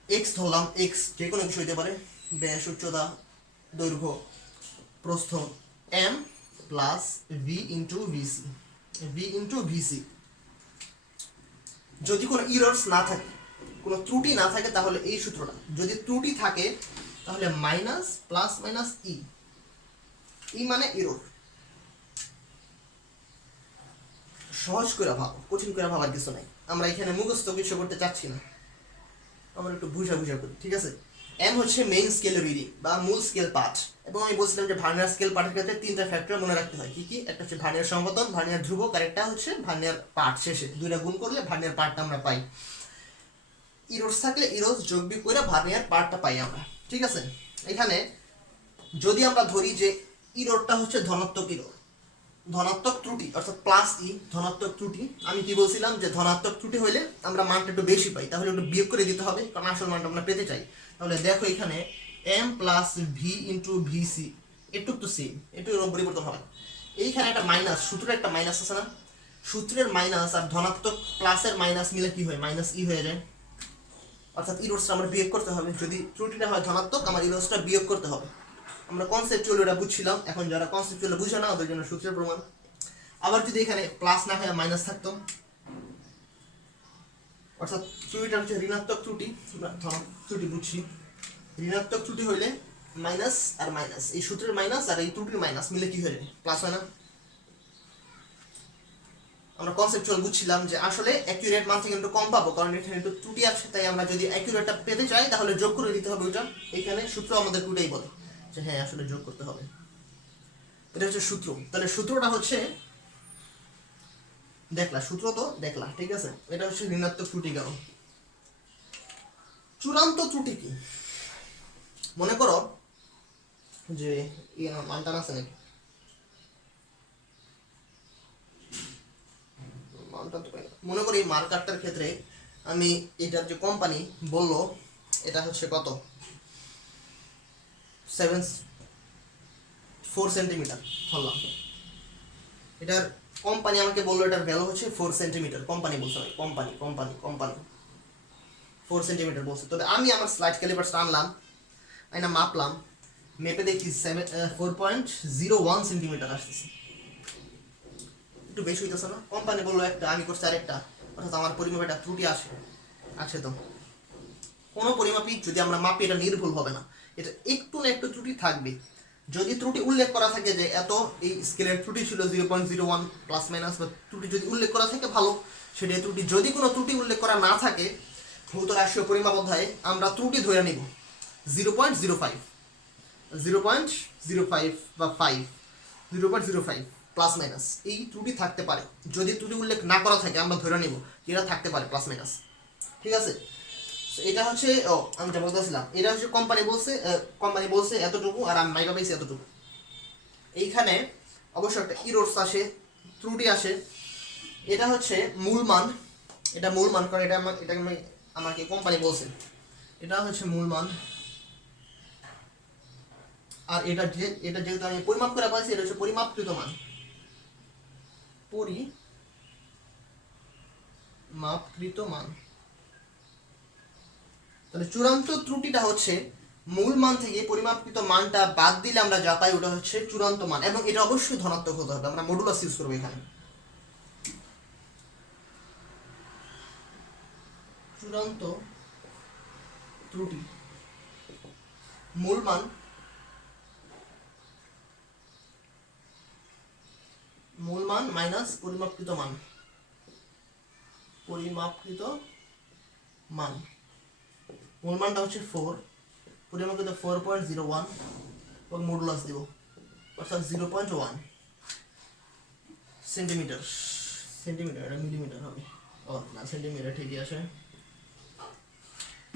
এক্স ধরলাম, এক্স যে কোনো কিছু হইতে পারে, ব্যাস, উচ্চতা, দৈর্ঘ্য, প্রস্থ, m plus v into vc, v into vc. যদি কোনো ইরর্স না থাকে, কোনো ত্রুটি না থাকে, তাহলে এই সূত্রটা। যদি ত্রুটি থাকে তাহলে মাইনাস প্লাস মাইনাস ই, ই মানে ইরর। সহজ করে ভাবো, কঠিন করে ভাবার কিছু নাই। আমরা এখানে মুখস্থ কিছু করতে চাচ্ছি না, আমরা একটু বুঝা করি, ঠিক আছে? এম হচ্ছে মেইন স্কেল রিডিং বা মূল স্কেল পার্ট, এবং আমি বলছিলাম যে ভার্নিয়ার স্কেল পার্টের ক্ষেত্রে 3টা ফ্যাক্টর মনে রাখতে হয়। কি কি? একটা হচ্ছে ভার্নিয়ার সমপতন, ভার্নিয়ার ধ্রুবক, আর একটা হচ্ছে ভার্নিয়ার পার্ট। শেষে 2টা গুণ করলে ভার্নিয়ার পার্টটা আমরা পাই। ইরোস থাকলে ইরোস যোগ বিয়োগ করে ভার্নিয়ার পার্টটা পাই আমরা, ঠিক আছে? এখানে যদি আমরা ধরি যে ইরোরটা হচ্ছে ধনাত্মক ইরোর, ধনাত্মক ত্রুটি অর্থাৎ প্লাস ই, ধনাত্মক ত্রুটি। আমি কি বলছিলাম যে ধনাত্মক ত্রুটি হইলে আমরা মানটা একটু বেশি পাই, তাহলে একটু বিয়োগ করে দিতে হবে, কারণ আসল মানটা আমরা পেতে চাই। তাহলে দেখো এখানে m plus v into vc, একটু তো সেম, একটু এরকম পরিবর্তন হবে। এইখানে একটা মাইনাস, সূত্রের একটা মাইনাস আছে না, সূত্রের মাইনাস আর ধনাত্মক প্লাসের মাইনাস মিলে কি হয়, মাইনাস ই হয়ে যায়। অর্থাৎ ই রোডসটা আমার বিয়োগ করতে হবে, যদি ত্রুটিটা হয় ধনাত্মক আমার ই রোডসটা বিয়োগ করতে হবে। আমরা কনসেপচুয়ালি ওটা বুঝছিলাম, এখন যারা কনসেপচুয়ালি বুঝে না ওদের জন্য সূত্রের প্রমাণ। আবার যদি এখানে প্লাস না হয়ে মাইনাস থাকতো, অর্থাৎ ত্রুটিটা হচ্ছে ঋণাত্মক ত্রুটি, আমরা ত্রুটি বুঝছি, ঋণাত্মক ত্রুটি হইলে মাইনাস আর মাইনাস, এই সূত্রের মাইনাস আর এই ত্রুটির মাইনাস মিলে কি হয়ে যায়, প্লাস হয় না। আমরা কনসেপচুয়াল বুঝছিলাম যে আসলে অ্যাকুরেট মান থেকে একটু কম পাবো, কারণ এখানে একটু ত্রুটি আছে, তাই আমরা যদি অ্যাকুরেটটা পেতে চাই তাহলে যোগ করে দিতে হবে ওইটা। এখানে সূত্র আমাদের ওটাই বলে যে হ্যাঁ আসলে যোগ করতে হবে, এটা হচ্ছে সূত্র। তাহলে সূত্রটা হচ্ছে দেখলা, সূত্র তো দেখলা, ঠিক আছে। এটা হচ্ছে ঋণাত্মক ত্রুটি। গেল চূড়ান্ত ত্রুটি কি? মনে করো যে মানটা আছে নাকি, মনে করি এই মার্কারটার ক্ষেত্রে আমি এটার যে কোম্পানি বললো এটা হচ্ছে কত 4 সেন্টিমিটার ধরলাম, এটার কোম্পানি আমাকে বললো এটার ভ্যালু হচ্ছে 4 সেন্টিমিটার, কোম্পানি বলছে, কোম্পানি 4 সেন্টিমিটার বলছে। তবে আমি আমার স্লাইড ক্যালিপারটা আনলাম, আইনা মাপলাম, মেপে দেখি 4.01 সেন্টিমিটার আসতেছে, একটু বেশি হইতেছে না? কোম্পানি বললো একটা, আমি করছি আরেকটা, অর্থাৎ আমার পরিমাপে একটা ত্রুটি আছে। তো কোনো পরিমাপই যদি আমরা মাপি এটা নির্ভুল হবে না, এটা একটু না একটু ত্রুটি থাকবে। যদি ত্রুটি উল্লেখ করা থাকে যে এত, এই স্কেলের ত্রুটি ছিল 0.01 প্লাস মাইনাস, বা ত্রুটি যদি উল্লেখ করা থাকে ভালো, সেটা ত্রুটি। যদি কোনো ত্রুটি উল্লেখ করা না থাকে ভৌত রাশিয় পরিমাপ অধ্যায়ে আমরা ত্রুটি ধরে নিব 0.05 বা 0.05 প্লাস মাইনাস, এই ত্রুটি থাকতে পারে। যদি ত্রুটি উল্লেখ না করা থাকে আমরা ধরে নিব এটা থাকতে পারে প্লাস মাইনাস, ঠিক আছে। এটা হচ্ছে আমি যা বলতেছিলাম, এটা হচ্ছে কোম্পানি বলছে এতটুকু আর আমি মাইপা পাইছি এতটুকু। এইখানে অবশ্য একটা ইরোর্স আসে, ত্রুটি আসে। এটা হচ্ছে মূল মান, এটা মূল মান, কারণ এটা আমাকে কোম্পানি বলছে এটা হচ্ছে মূল মান। আর এটা যেহেতু আমি পরিমাপ করে পাইছি, এটা হচ্ছে পরিমাপকৃত মান, পরিমাপকৃত মান। তাহলে চূড়ান্ত ত্রুটিটা হচ্ছে মূল মান থেকে পরিমাপকৃত মানটা বাদ দিলে আমরা যা পাই ওটা হচ্ছে চূড়ান্ত মান, এবং এটা অবশ্যই ধনাত্মক হতে হবে। আমরা মডুলাস ইউজ করবো এখানে। চূড়ান্ত ত্রুটি মূল মান মাইনাস পরিমাপকৃত মান, মূল মানটা হচ্ছে 4, পরিমাপকৃত 4.01 এবং মডুলাস দিব, অর্থাৎ 0.1 সেন্টিমিটার। এটা মিলিমিটার হবে, না সেন্টিমিটার ঠিকই আছে,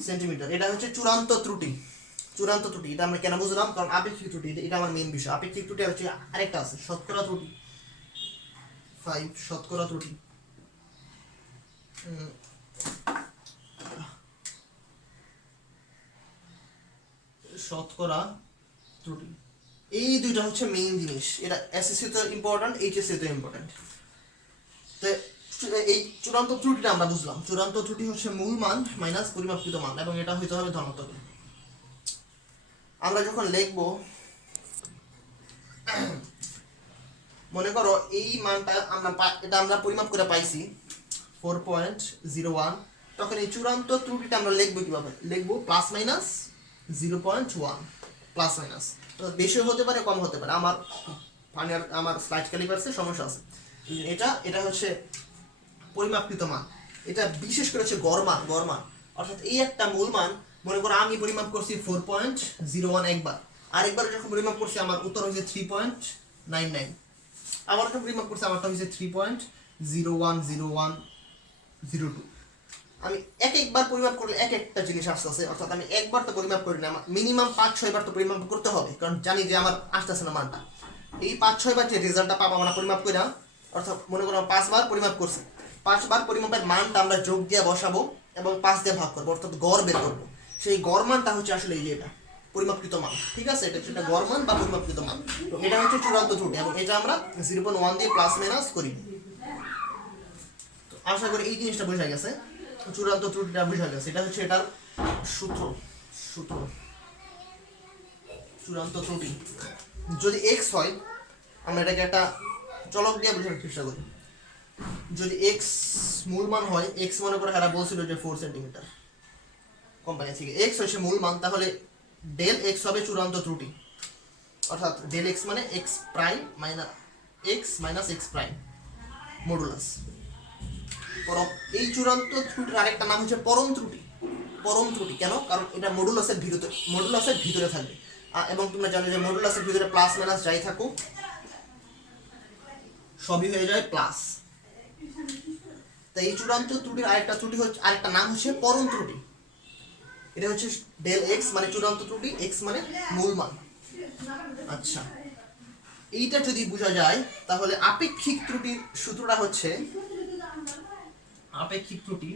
সেন্টিমিটার। এটা হচ্ছে চূড়ান্ত ত্রুটি। এটা আমরা কেন বুঝলাম, কারণ আপেক্ষিক ত্রুটি এটা আমার মেইন বিষয়। আপেক্ষিক ত্রুটি হচ্ছে আরেকটা আছে শতকরা ত্রুটি, 5 শতকরা ত্রুটি। শতকরা ত্রুটি, এই দুইটা হচ্ছে মেইন জিনিস। এটা এসএসসি তে ইম্পর্টেন্ট, এইচএসসি তে ইম্পর্টেন্ট। তো এই চূড়ান্ত ত্রুটিটা আমরা বুঝলাম। চূড়ান্ত ত্রুটি হচ্ছে মূল মান মাইনাস পরিমাপকৃত মান, এবং এটা হইতে হবে ধনাত্মক। আমরা যখন লিখব, মনে করো এই মানটা আমরা পরিমাপ করে পাইছি 4.01, তখন এই চূড়ান্ত ত্রুটিটা আমরা লিখবো কিভাবে? লিখবো প্লাস মাইনাস 0.1, প্লাস মাইনাস। বেশি হতে পারে, কম হতে পারে, আমার স্লাইড ক্যালিপারসে সমস্যা আছে। এটা হচ্ছে পরিমাপকৃত মান, এটা বিশেষ করে হচ্ছে গড় মান। অর্থাৎ এই একটা মূল মান, মনে করো আমি পরিমাপ করছি 4.01 একবার, আরেকবার যখন পরিমাপ করছি আমার উত্তর হয়েছে 3.99, আবার যখন পরিমাপ করছি আমারটা হয়েছে 3.010102। আমি একবার পরিমাপ করলে একটা জিনিস আসতেছে, অর্থাৎ আমি একবার তো পরিমাপ করি না, মিনিমাম 5-6 বার তো পরিমাপ করতে হবে, কারণ জানি যে আমার আসতেছে না মানটা। এই 5-6 বার যে রেজাল্টটা পাবো আমরা পরিমাপ করি না, অর্থাৎ মনে করো 5 বার পরিমাপ করছি, 5 বার পরিমাপের মানটা আমরা যোগ দিয়ে বসাবো এবং 5 দিয়ে ভাগ করবো, অর্থাৎ গড় বের করবো। সেই গড় মানটা হচ্ছে আসলে এই যে এটা পরিমাপকৃত মান, ঠিক আছে, এটা হচ্ছে একটা গড় মান বা পরিমাপকৃত মান। তো এটা হচ্ছে চূড়ান্ত ত্রুটি এবং এটা আমরা 0.1 দিয়ে প্লাস মাইনাস করি। তো আশা করি এই জিনিসটা বোঝা গেছে, চূড়ান্ত ত্রুটিটা বোঝা গেছে। এটা হচ্ছে এটার সূত্র। চূড়ান্ত ত্রুটি যদি x হয়, আমরা এটাকে একটা চলক দিয়ে বোঝানোর চেষ্টা করি। যদি x মূল মান হয়, x মনে করে এরা বলছিল যে 4 সেন্টিমিটার কোম্পানি থেকে, x হচ্ছে মূল মান, তাহলে ডেল x হবে চূড়ান্ত ত্রুটি, অর্থাৎ ডেল x মানে x prime minus x minus x prime modulus. এই চূড়ান্ত ত্রুটির আরেকটা নাম হচ্ছে পরম ত্রুটি। পরম ত্রুটি কেন? কারণ এটা মডুলাসের ভিতরে থাকবে, এবং তোমরা জানো যে মডুলাসের ভিতরে প্লাস মাইনাস যাই থাকুক সবই হয়ে যায় প্লাস। তাই এই চূড়ান্ত ত্রুটির আরেকটা নাম হচ্ছে পরম ত্রুটি। এটা হচ্ছে ডেল এক্স মানে চূড়ান্ত ত্রুটি, এক্স মানে মূল মান। আচ্ছা, এইটা যদি বোঝা যায় তাহলে আপেক্ষিক ত্রুটির সূত্রটা হচ্ছে আপেক্ষিক ত্রুটি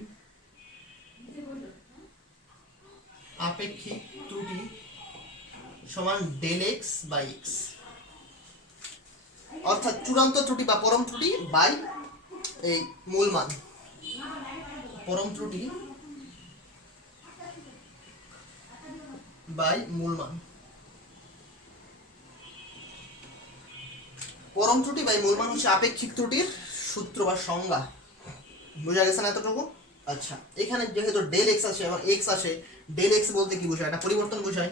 সমান ডেল এক্স বাই এক্স, অর্থাৎ চূড়ান্ত ত্রুটি বা পরম ত্রুটি বাই এই মূল মান। পরম ত্রুটি বাই মূল মান। পরম ত্রুটি বাই মূল মান হচ্ছে আপেক্ষিক ত্রুটির সূত্র বা সংজ্ঞা। বোঝা গেছে না এতটুকু? আচ্ছা, এখানে যেহেতু ডেল এক্স আসে এবং এক্স আসে, ডেল এক্স বলতে কি বোঝায়? এটা পরিবর্তন বোঝায়।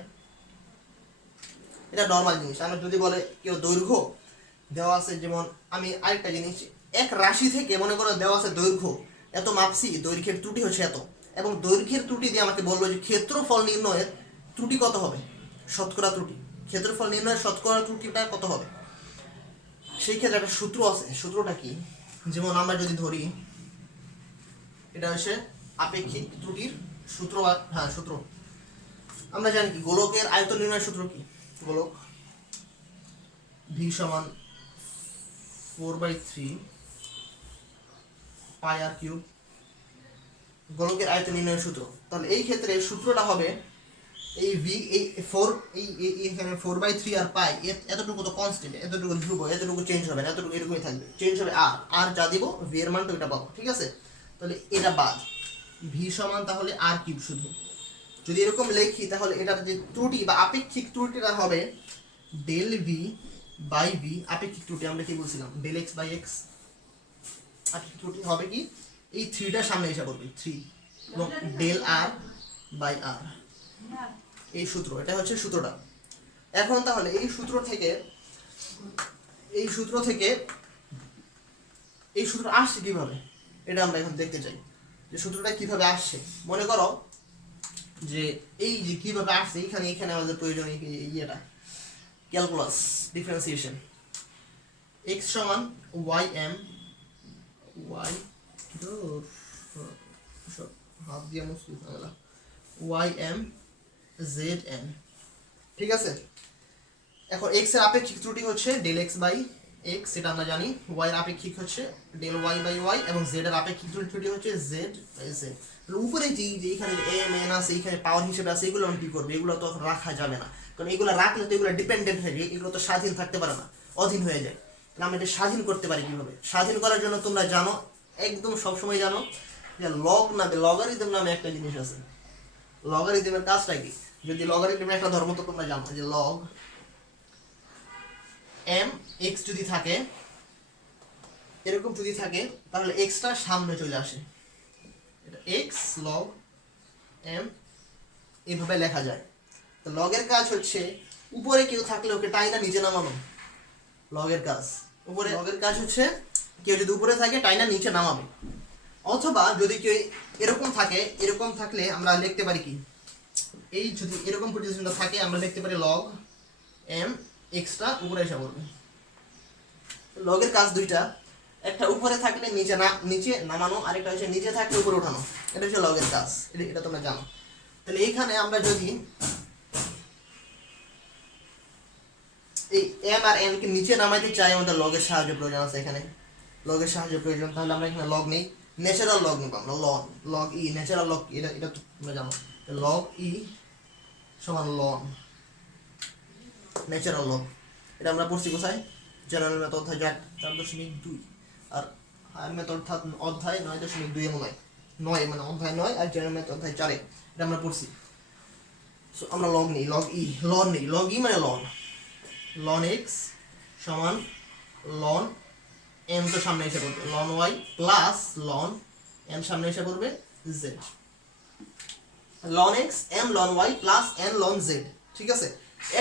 এটা নর্মাল জিনিস। আমরা যদি বলে কেউ দৈর্ঘ্য দেওয়া আছে, যেমন আমি আরেকটা জিনিস, এক রাশি থেকে মনে করো দেওয়া আছে দৈর্ঘ্য এত মাপছি, দৈর্ঘ্যের ত্রুটি হচ্ছে এত, এবং দৈর্ঘ্যের ত্রুটি দিয়ে আমাকে বললো যে ক্ষেত্রফল নির্ণয়ের ত্রুটি কত হবে, শতকরা ত্রুটি, ক্ষেত্রফল নির্ণয়ের শতকরা ত্রুটিটা কত হবে। সেই ক্ষেত্রে একটা সূত্র আছে। সূত্রটা কি? যেমন আমরা যদি ধরি এটা হচ্ছে আপেক্ষিক ত্রুটির সূত্র, সূত্র আমরা জানি কি, গোলকের আয়তন নির্ণয়ের সূত্র কি? গোলক ভি সমান 4/3 পাই আর কিউব, গোলকের আয়তন নির্ণয়ের সূত্র। তাহলে এই ক্ষেত্রে সূত্রটা হবে এই ভি, এই 4, এখানে 4/3 আর পাই, এতটুকু তো কনস্ট্যান্ট, এতটুকু ধ্রুব, এতটুকু চেঞ্জ হবে না, এতটুকু এরকমই থাকবে। চেঞ্জ হবে আর যা দিব ভি এর মানটা ওইটা পাবো, ঠিক আছে। তাহলে এটা বাদ, ভি সমান তাহলে আর কিউব শুধু। যদি এরকম লিখি তাহলে এটার যে ত্রুটি বা আপেক্ষিক ত্রুটিটা হবে ডেল ভি বাই ভি। আপেক্ষিক ত্রুটি আমরা কি বলছিলাম? Del x by x. আপেক্ষিক ত্রুটি হবে কি, এই 3টার সামনে এসে পড়বে 3, এবং ডেল আর বাই আর। এই সূত্র, এটা হচ্ছে সূত্রটা। এখন তাহলে এই সূত্র থেকে এই সূত্র আসছে কিভাবে, এটা আমরা এখন দেখতে চাই যে সূত্রটা কিভাবে আসছে। মনে করো যে এই যে কিভাবে আসছে, এখানে আমাদের প্রয়োজন ইয়েটা ক্যালকুলাস ডিফারেন্সিয়েশন। x সমান y m, হাত দিয়ে y m z n, ঠিক আছে। এখন x এর আপেক্ষিক ত্রুটি হচ্ছে ডেল x বাই x, সেটা আমরা জানি। y এর আপেক্ষিক হচ্ছে ডেল y বাই y, এবং z এর আপেক্ষিক ত্রুটি হচ্ছে z বাই z। উপরে যে এখানে m n আছে, এখানে পাওয়ার হিসেবে আছে, এগুলো আমি কি করবো? এগুলো তো রাখা যাবে না, কারণ এগুলো রাখলে তো এগুলো ডিপেন্ডেন্ট হয়ে যায়, এগুলো তো স্বাধীন থাকতে পারে না, অধীন হয়ে যায়। তাহলে আমরা এটা স্বাধীন করতে পারি কিভাবে? স্বাধীন করার জন্য তোমরা জানো, একদম সবসময় জানো যে লগারিদম নামে একটা জিনিস আছে। লগারিদমের কাজটা কি? যদি লগারিদমের একটা ধর্ম তো তোমরা জানো যে লগ m x যদি থাকে, এরকম যদি থাকে, তাহলে এক্সটা সামনে চলে আসে, এটা x log m এইভাবে লেখা যায়। তো লগের কাজ হচ্ছে উপরে কেউ থাকলে ওকে টাইনা নিচে নামানো। লগের কাজ হচ্ছে কেউ যদি উপরে থাকে টাইনা নিচে নামাবে। অথবা যদি কেউ এরকম থাকলে আমরা লিখতে পারি কি, এই যদি এরকম পজিশনটা থাকে আমরা লিখতে পারি log m এক্সটা উপরে এসে পড়বে। লগের কাজ দুইটা, একটা উপরে থাকলে নিচে নামানো, আরেকটা হচ্ছে নিচে থাকলে উপরে ওঠানো। এটা হচ্ছে লগের কাজ, এটা তোমরা জানো। তাহলে এইখানে আমরা যদি এই m আর n কে নিচে নামাইতে চাই, আমাদের লগের সাহায্য প্রয়োজন আছে। এখানে লগের সাহায্য প্রয়োজন, তাহলে আমরা এখানে লগ নেই, ন্যাচারাল লগ নিব আমরা। লগ ই, ন্যাচারাল লগ, এটা তোমরা জানো। লগ ই সমান লন, ন্যাচারাল লগ। এটা আমরা পড়ছি কোথায়? জেনারেল মেথড অধ্যায় 4.2 আর হায়ার মেথড অধ্যায় 9.2 এ মনে হয় 9 মানে অধ্যায় 9 আর জেনারেল মেথড অধ্যায় 4 এটা আমরা পড়ছি। সো আমরা লগ নেই, লগ ই লন নেই, লগ ই মানে লন, লন এক্স সমান লন এম তো সামনে এসে পড়বে ln y plus ln m সামনে এসে পড়বে z, ln x m ln y plus n ln z. ঠিক আছে,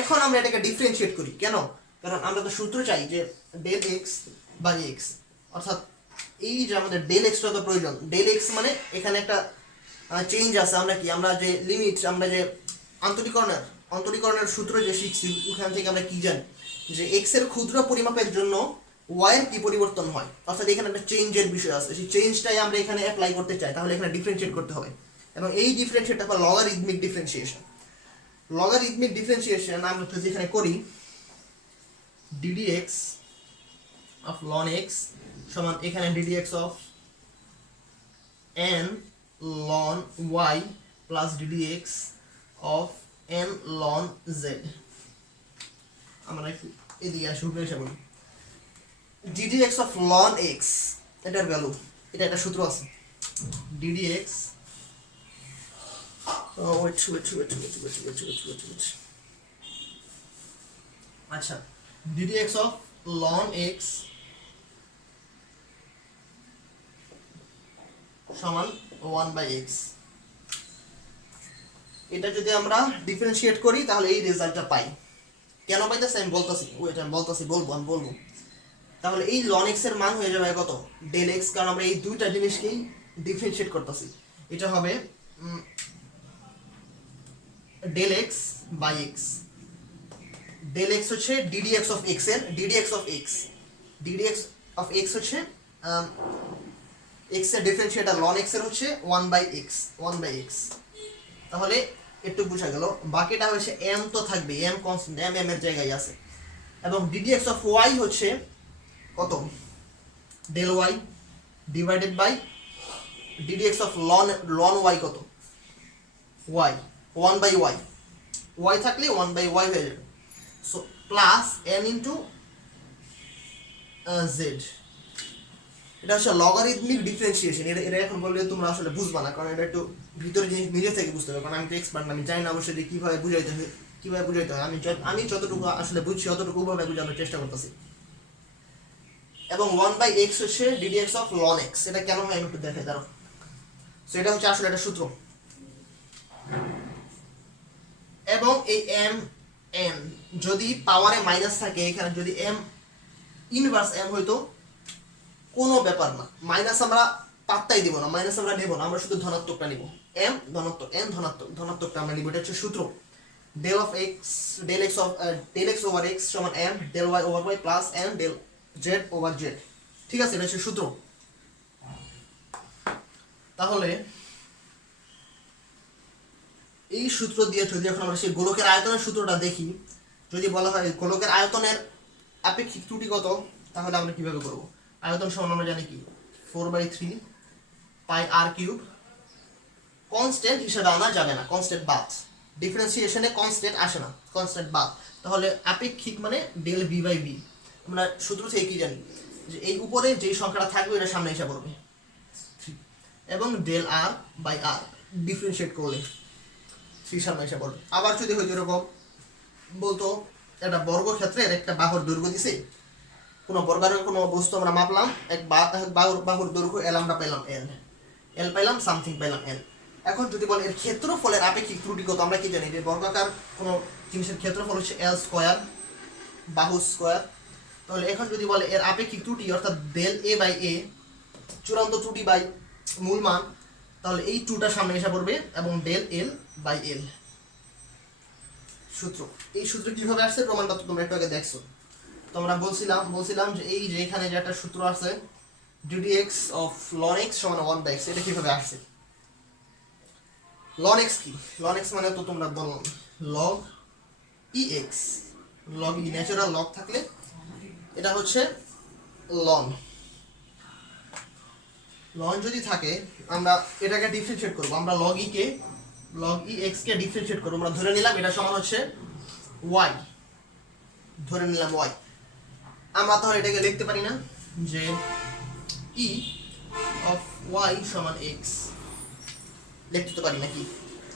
এখন আমরা এটাকে ডিফারেন্সিয়েট করি কেন? কারণ আমরা তো সূত্র চাই যে ডেল এক্স বাই এক্স, অর্থাৎ এই যে আমাদের ডেল এক্সটা তো প্রয়োজন। ডেল এক্স মানে এখানে একটা চেঞ্জ আছে, আমরা কি আমরা যে লিমিট আমরা যে অন্তরীকরণের সূত্র যে শিখছি ওখান থেকে আমরা কি জানি যে এক্স এর ক্ষুদ্র পরিমাপের জন্য ওয়াই এর কি পরিবর্তন হয়, অর্থাৎ এখানে একটা চেঞ্জের বিষয় আছে, সেই চেঞ্জটাই আমরা এখানে অ্যাপ্লাই করতে চাই, তাহলে এখানে ডিফারেন্সিয়েট করতে হবে। এবং এই ডিফারেন্সিয়েটটা বা লগারিদমিক ডিফারেন্সিয়েশন। লগারিদমিক ডিফারেন্সিয়েশন আমরা যদি এখানে করি ddx of ln x সমান এখানে ddx of n ln y plus ddx of n ln z। আমরা একটু এদিকে আসি, উপরে এসে বলি ddx of ln x এটার ভ্যালু, এটা একটা সূত্র আছে ddx wait আচ্ছা ddx of ln x সমান 1/x। এটা যদি আমরা ডিফারেন্সিয়েট করি তাহলে এই রেজাল্টটা পাই। কেন পাইতেছি আমি বলতেছি, বলবো। তাহলে এই ln x এর মান হয়ে যাবে কত? ডেল x, কারণ আমরা এই দুইটা জিনিসকেই ডিফারেন্সিয়েট করতেছি। এটা হবে del x by x। Del x হচ্ছে ddx of x এর ddx of x হচ্ছে x এর ডিফারেন্সিয়েটার ln x এর হচ্ছে 1/x। তাহলে একটু বোঝা গেল। বাকিটা হচ্ছে m তো থাকবে, m কনস্ট্যান্ট, m এর জায়গায় আছে। এবং ddx of y হচ্ছে কত? Del y divided by ddx of ln y কত? y 1/y, y থাকলে 1/y হয়ে যাবে। So plus n into z। এটা হচ্ছে লগারিদমিক ডিফারেন্সিয়েশন। এটা এখন বললে তোমরা আসলে বুঝবা না, কারণ এটা একটু ভিতরে জিনিস নিজে থেকে বুঝতে হবে, কারণ আমি তো এক্সপার্ট না, আমি জানি না অবশ্যই কিভাবে বুঝাইতে হয়। আমি যতটুকু আসলে বুঝছি অতটুকু ভাবে বোঝানোর চেষ্টা করতেছি। এবং 1/x হচ্ছে ddx of ln x। এটা কেন হয় আমি একটু দেখাই, দাঁড়াও। সো এটা হচ্ছে আসলে একটা সূত্র। এবং এই m n যদি পাওয়ারে মাইনাস থাকে, এখানে যদি m ইনভার্স m হইতো কোনো ব্যাপার না, মাইনাস আমরা পাত্তাই দিব না, মাইনাস আমরা নেব না, আমরা শুধু ধনাত্মকটা নিব। m ধনাত্মক, n ধনাত্মকটা আমরা নিব। এটা হচ্ছে সূত্র del x over x সমান m del y over y plus m del z over z। ঠিক আছে, এটা হচ্ছে সূত্র। তাহলে এই সূত্র দিয়ে যদি এখন আমরা সেই গোলকের আয়তনের সূত্রটা দেখি, যদি বলা হয় গোলকের আয়তনের আপেক্ষিক ত্রুটি কত, তাহলে আমরা কিভাবে করব? আয়তন সমান আমরা জানি কি 4/3 পাই r কিউব। কনস্ট্যান্ট হিসেবে আনা যাবে না, কনস্ট্যান্ট বাদ। ডিফারেন্সিয়েশনে কনস্ট্যান্ট আসে না, কনস্ট্যান্ট বাদ। তাহলে আপেক্ষিক মানে ডেল v বাই b। আমরা সূত্র থেকে কি জানি যে এই উপরে যেই সংখ্যাটা থাকবে এটা সামনে এসে পড়বে, এবং del r by r differentiate করলে 3 সামনে এসে পড়বে। আবার যদি হয়তো এরকম বলতো একটা বর্গক্ষেত্রের একটা বাহুর দৈর্ঘ্য দিছে, কোনো বর্গাকার কোনো বস্তু আমরা মাপলাম, এক বাহুর দৈর্ঘ্য l আমরা পেলাম l পেলাম সামথিং পেলাম l। এখন যদি বলে এর ক্ষেত্রফলের আপেক্ষিক ত্রুটি কত, আমরা কি জানি যে বর্গাকার কোনো জিনিসের ক্ষেত্রফল হচ্ছে l স্কয়ার, বাহু স্কয়ার। তাহলে এখন যদি বলে এর আপেক্ষিক ত্রুটি অর্থাৎ ডেল a বাই a, চূড়ান্ত ত্রুটি বাই মূল মান, তাহলে এই 2টা সামনে এসে পড়বে এবং ডেল l বাই l। সূত্র, এই সূত্র কিভাবে আসছে প্রমাণটা তো তোমরা একটু আগে দেখছো। তোমরা বলছিলাম যে এই যে এখানে যে একটা সূত্র আছে ddx of ln x সমান 1/x, এটা কিভাবে আসছে? ln x কি? ln x মানে তো তোমরা বললাম log ex, log e natural log থাকলে এটা হচ্ছে ln যদি থাকে আমরা এটাকে ডিফারেন্সিয়েট করব। আমরা log e x কে ডিফারেন্সিয়েট করব। আমরা ধরে নিলাম এটা সমান হচ্ছে y, ধরে নিলাম ওয়াই। আমরা তাহলে এটাকে লিখতে পারি না যে ই অফ ওয়াই সমান এক্স, লিখতে তো পারি নাকি?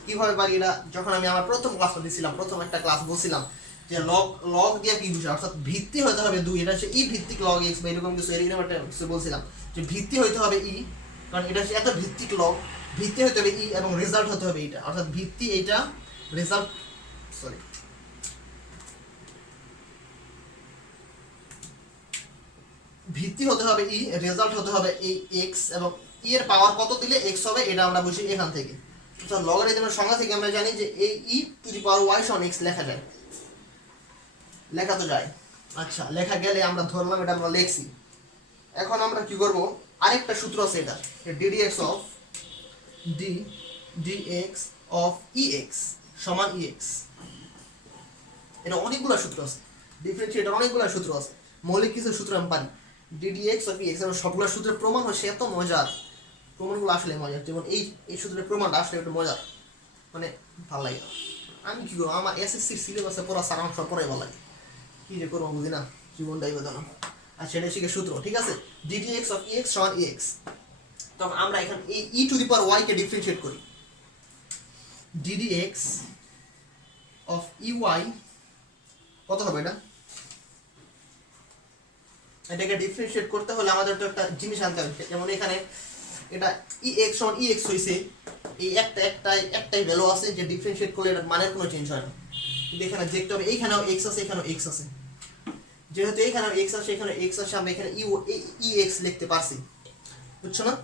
কিভাবে পারি এটা? যখন আমি আমার প্রথম ক্লাসটা দিছিলাম, প্রথম একটা ক্লাস বলছিলাম যে লগ লগ দিয়ে কি বুঝায়, অর্থাৎ ভিত্তি হতে হবে 2, এটা হচ্ছে ই ভিত্তিক লগ এক্স বা এরকম কিছু, এরকম একটা কিছু বলছিলাম যে ভিত্তি হতে হবে ই, কারণ এটা হচ্ছে এত ভিত্তিক লগ, ভিত্তি হতে হবে ই এবং রেজাল্ট হতে হবে এটা, অর্থাৎ ভিত্তি এইটা, রেজাল্ট সরি ভিত্তি হতে হবে ই, রেজাল্ট হতে হবে এই এক্স, এবং ই এর পাওয়ার কত দিলে এক্স হবে এটা আমরা বুঝি এখান থেকে। তো লগারিদমের সংজ্ঞা থেকে আমরা জানি যে এই e to the power Y সমান এক্স লেখা যায়, লেখা তো যায়। আচ্ছা, লেখা গেলে আমরা ধরলাম এটা আমরা লিখছি। এখন আমরা কি করব, আরেকটা সূত্র আছে এটা, ddx of dx of ex সমান ex। এটা অনেকগুলো সূত্র আছে, ডিফারেন্সিয়েটর অনেকগুলো সূত্র আছে, মৌলিক কিছু সূত্র আমি পারি। ddx অফ ex এবং সবগুলো সূত্রের প্রমাণ হচ্ছে এত মজার, প্রমাণগুলো আসলে মজার, যেমন এই সূত্রের প্রমাণটা আসলে একটু মজার, মানে ভালো লাগে। আমি কি করবো, আমার এসএসসির সিলেবাসে পড়া সারা অংশ পড়াই ভালো লাগে, কি যে করবো বুঝি না, জীবনটাই বোঝানো। আচ্ছা, এটা শিখে সূত্র, ঠিক আছে, ddx অফ ex সমান ex। তখন আমরা এখানে এই e to the power y কে ডিফারেন্সিয়েট করি, ddx অফ ey কত হবে এটা? এটাকে ডিফারেন্সিয়েট করতে হলে আমাদের তো একটা জিনিস আনতে হবে, যেমন এখানে এটা ex সমান ex হইছে, এই একটাই ভ্যালু আছে যে ডিফারেন্সিয়েট করলে এটার মানের কোনো চেঞ্জ হয় না। কিন্তু এখানে দেখতে হবে এইখানেও x আছে, এখানেও x আছে, যেহেতু এখানেও x আছে, এখানে x আছে, আমরা এখানে ex লিখতে পারছি, বুঝছো না?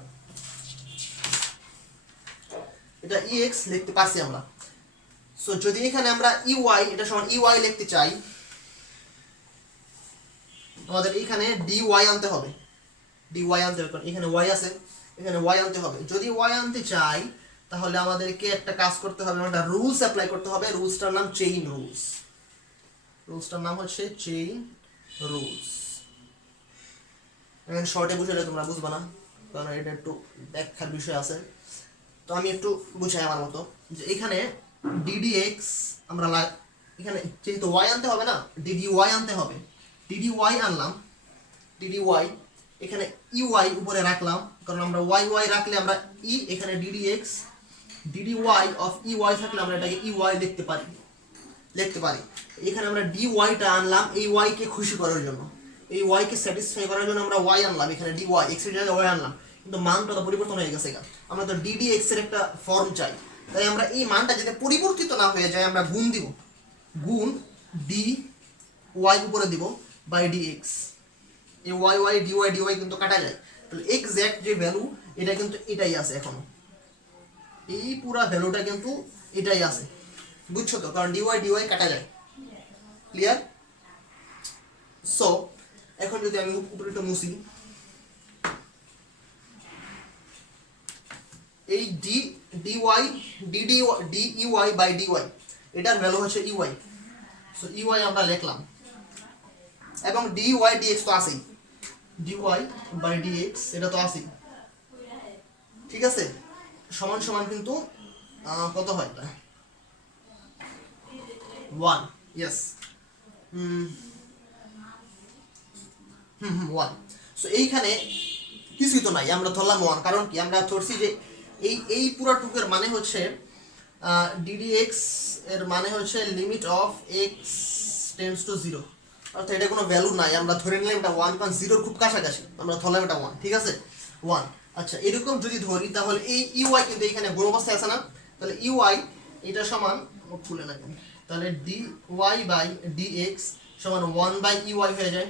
এটা ex লিখতে পারছি আমরা। সো যদি এখানে আমরা ey এটা সমান ey লিখতে চাই, আমাদের এখানে dy আনতে হবে, dy আনতে হবে, কারণ এখানে y আছে, এখানে y আনতে হবে। যদি y আনতে চাই তাহলে আমাদেরকে একটা কাজ করতে হবে, একটা রুলস অ্যাপ্লাই করতে হবে, রুলসটার নাম চেইন রুলস, রুলসটার নাম হচ্ছে চেইন রুলস। এখানে শর্টে বুঝালে তোমরা বুঝবা না, কারণ এটা একটু ব্যাখ্যার বিষয় আছে, তো আমি একটু বুঝাই আমার মতো। যে এখানে ddx আমরা এখানে যেহেতু y আনতে হবে না, dy আনতে হবে, dy আনলাম, dy এখানে ey উপরে রাখলাম, কারণ আমরা y রাখলে আমরা e, এখানে ddx dy অফ ey থাকলে আমরা এটাকে ey লিখতে পারি। এখানে আমরা dy টা আনলাম এই y কে খুশি করার জন্য, এই y কে স্যাটিসফাই করার জন্য আমরা y আনলাম, এখানে dy x এর জায়গায় y আনলাম, কিন্তু মানটা তো পরিবর্তন হয়ে গেছে। আমরা তো ddx এর একটা ফর্ম চাই, তাই আমরা এই মানটা যাতে পরিবর্তিত না হয়ে যায় আমরা গুণ দিব, গুণ dy উপরে দিব বাই dx। এই y dy কিন্তু কাটা যায়, তাহলে এক্সাক্ট যে ভ্যালু এটা কিন্তু এটাই আছে, এখনো এই পুরা ভ্যালুটা কিন্তু এটাই আছে, বুঝছো তো? কারণ dy কাটা যায়, ক্লিয়ার? সো এখন যদি আমি উপরে একটু মুছি, এই dey বাই dy এটার ভ্যালু হচ্ছে ey, সো ey আমরা লিখলাম, এবং dy dx তো আছেই, dy বাই dx এটা তো আছেই, ঠিক আছে, সমান সমান কিন্তু কত হয় এটা 1, ইয়েস 1। সো এইখানে কিছুই তো নাই, আমরা ধরলাম 1, কারণ কি আমরা ধরছি যে এই পুরো টুকের মানে হচ্ছে ddx এর মানে হচ্ছে limit of x tends to 0, অর্থাৎ এটা কোনো ভ্যালু নাই, আমরা ধরে নিলাম এটা 1, কারণ 0 খুব কাছাকাছি, আমরা ধরলাম এটা 1, ঠিক আছে 1। আচ্ছা, এরকম যদি ধরি তাহলে এই ey কিন্তু এখানে গুণ অবস্থায় আছে না, তাহলে ey এটা সমান খুলে লাগবে, তাহলে dy বাই dx সমান 1 বাই ey হয়ে যায়,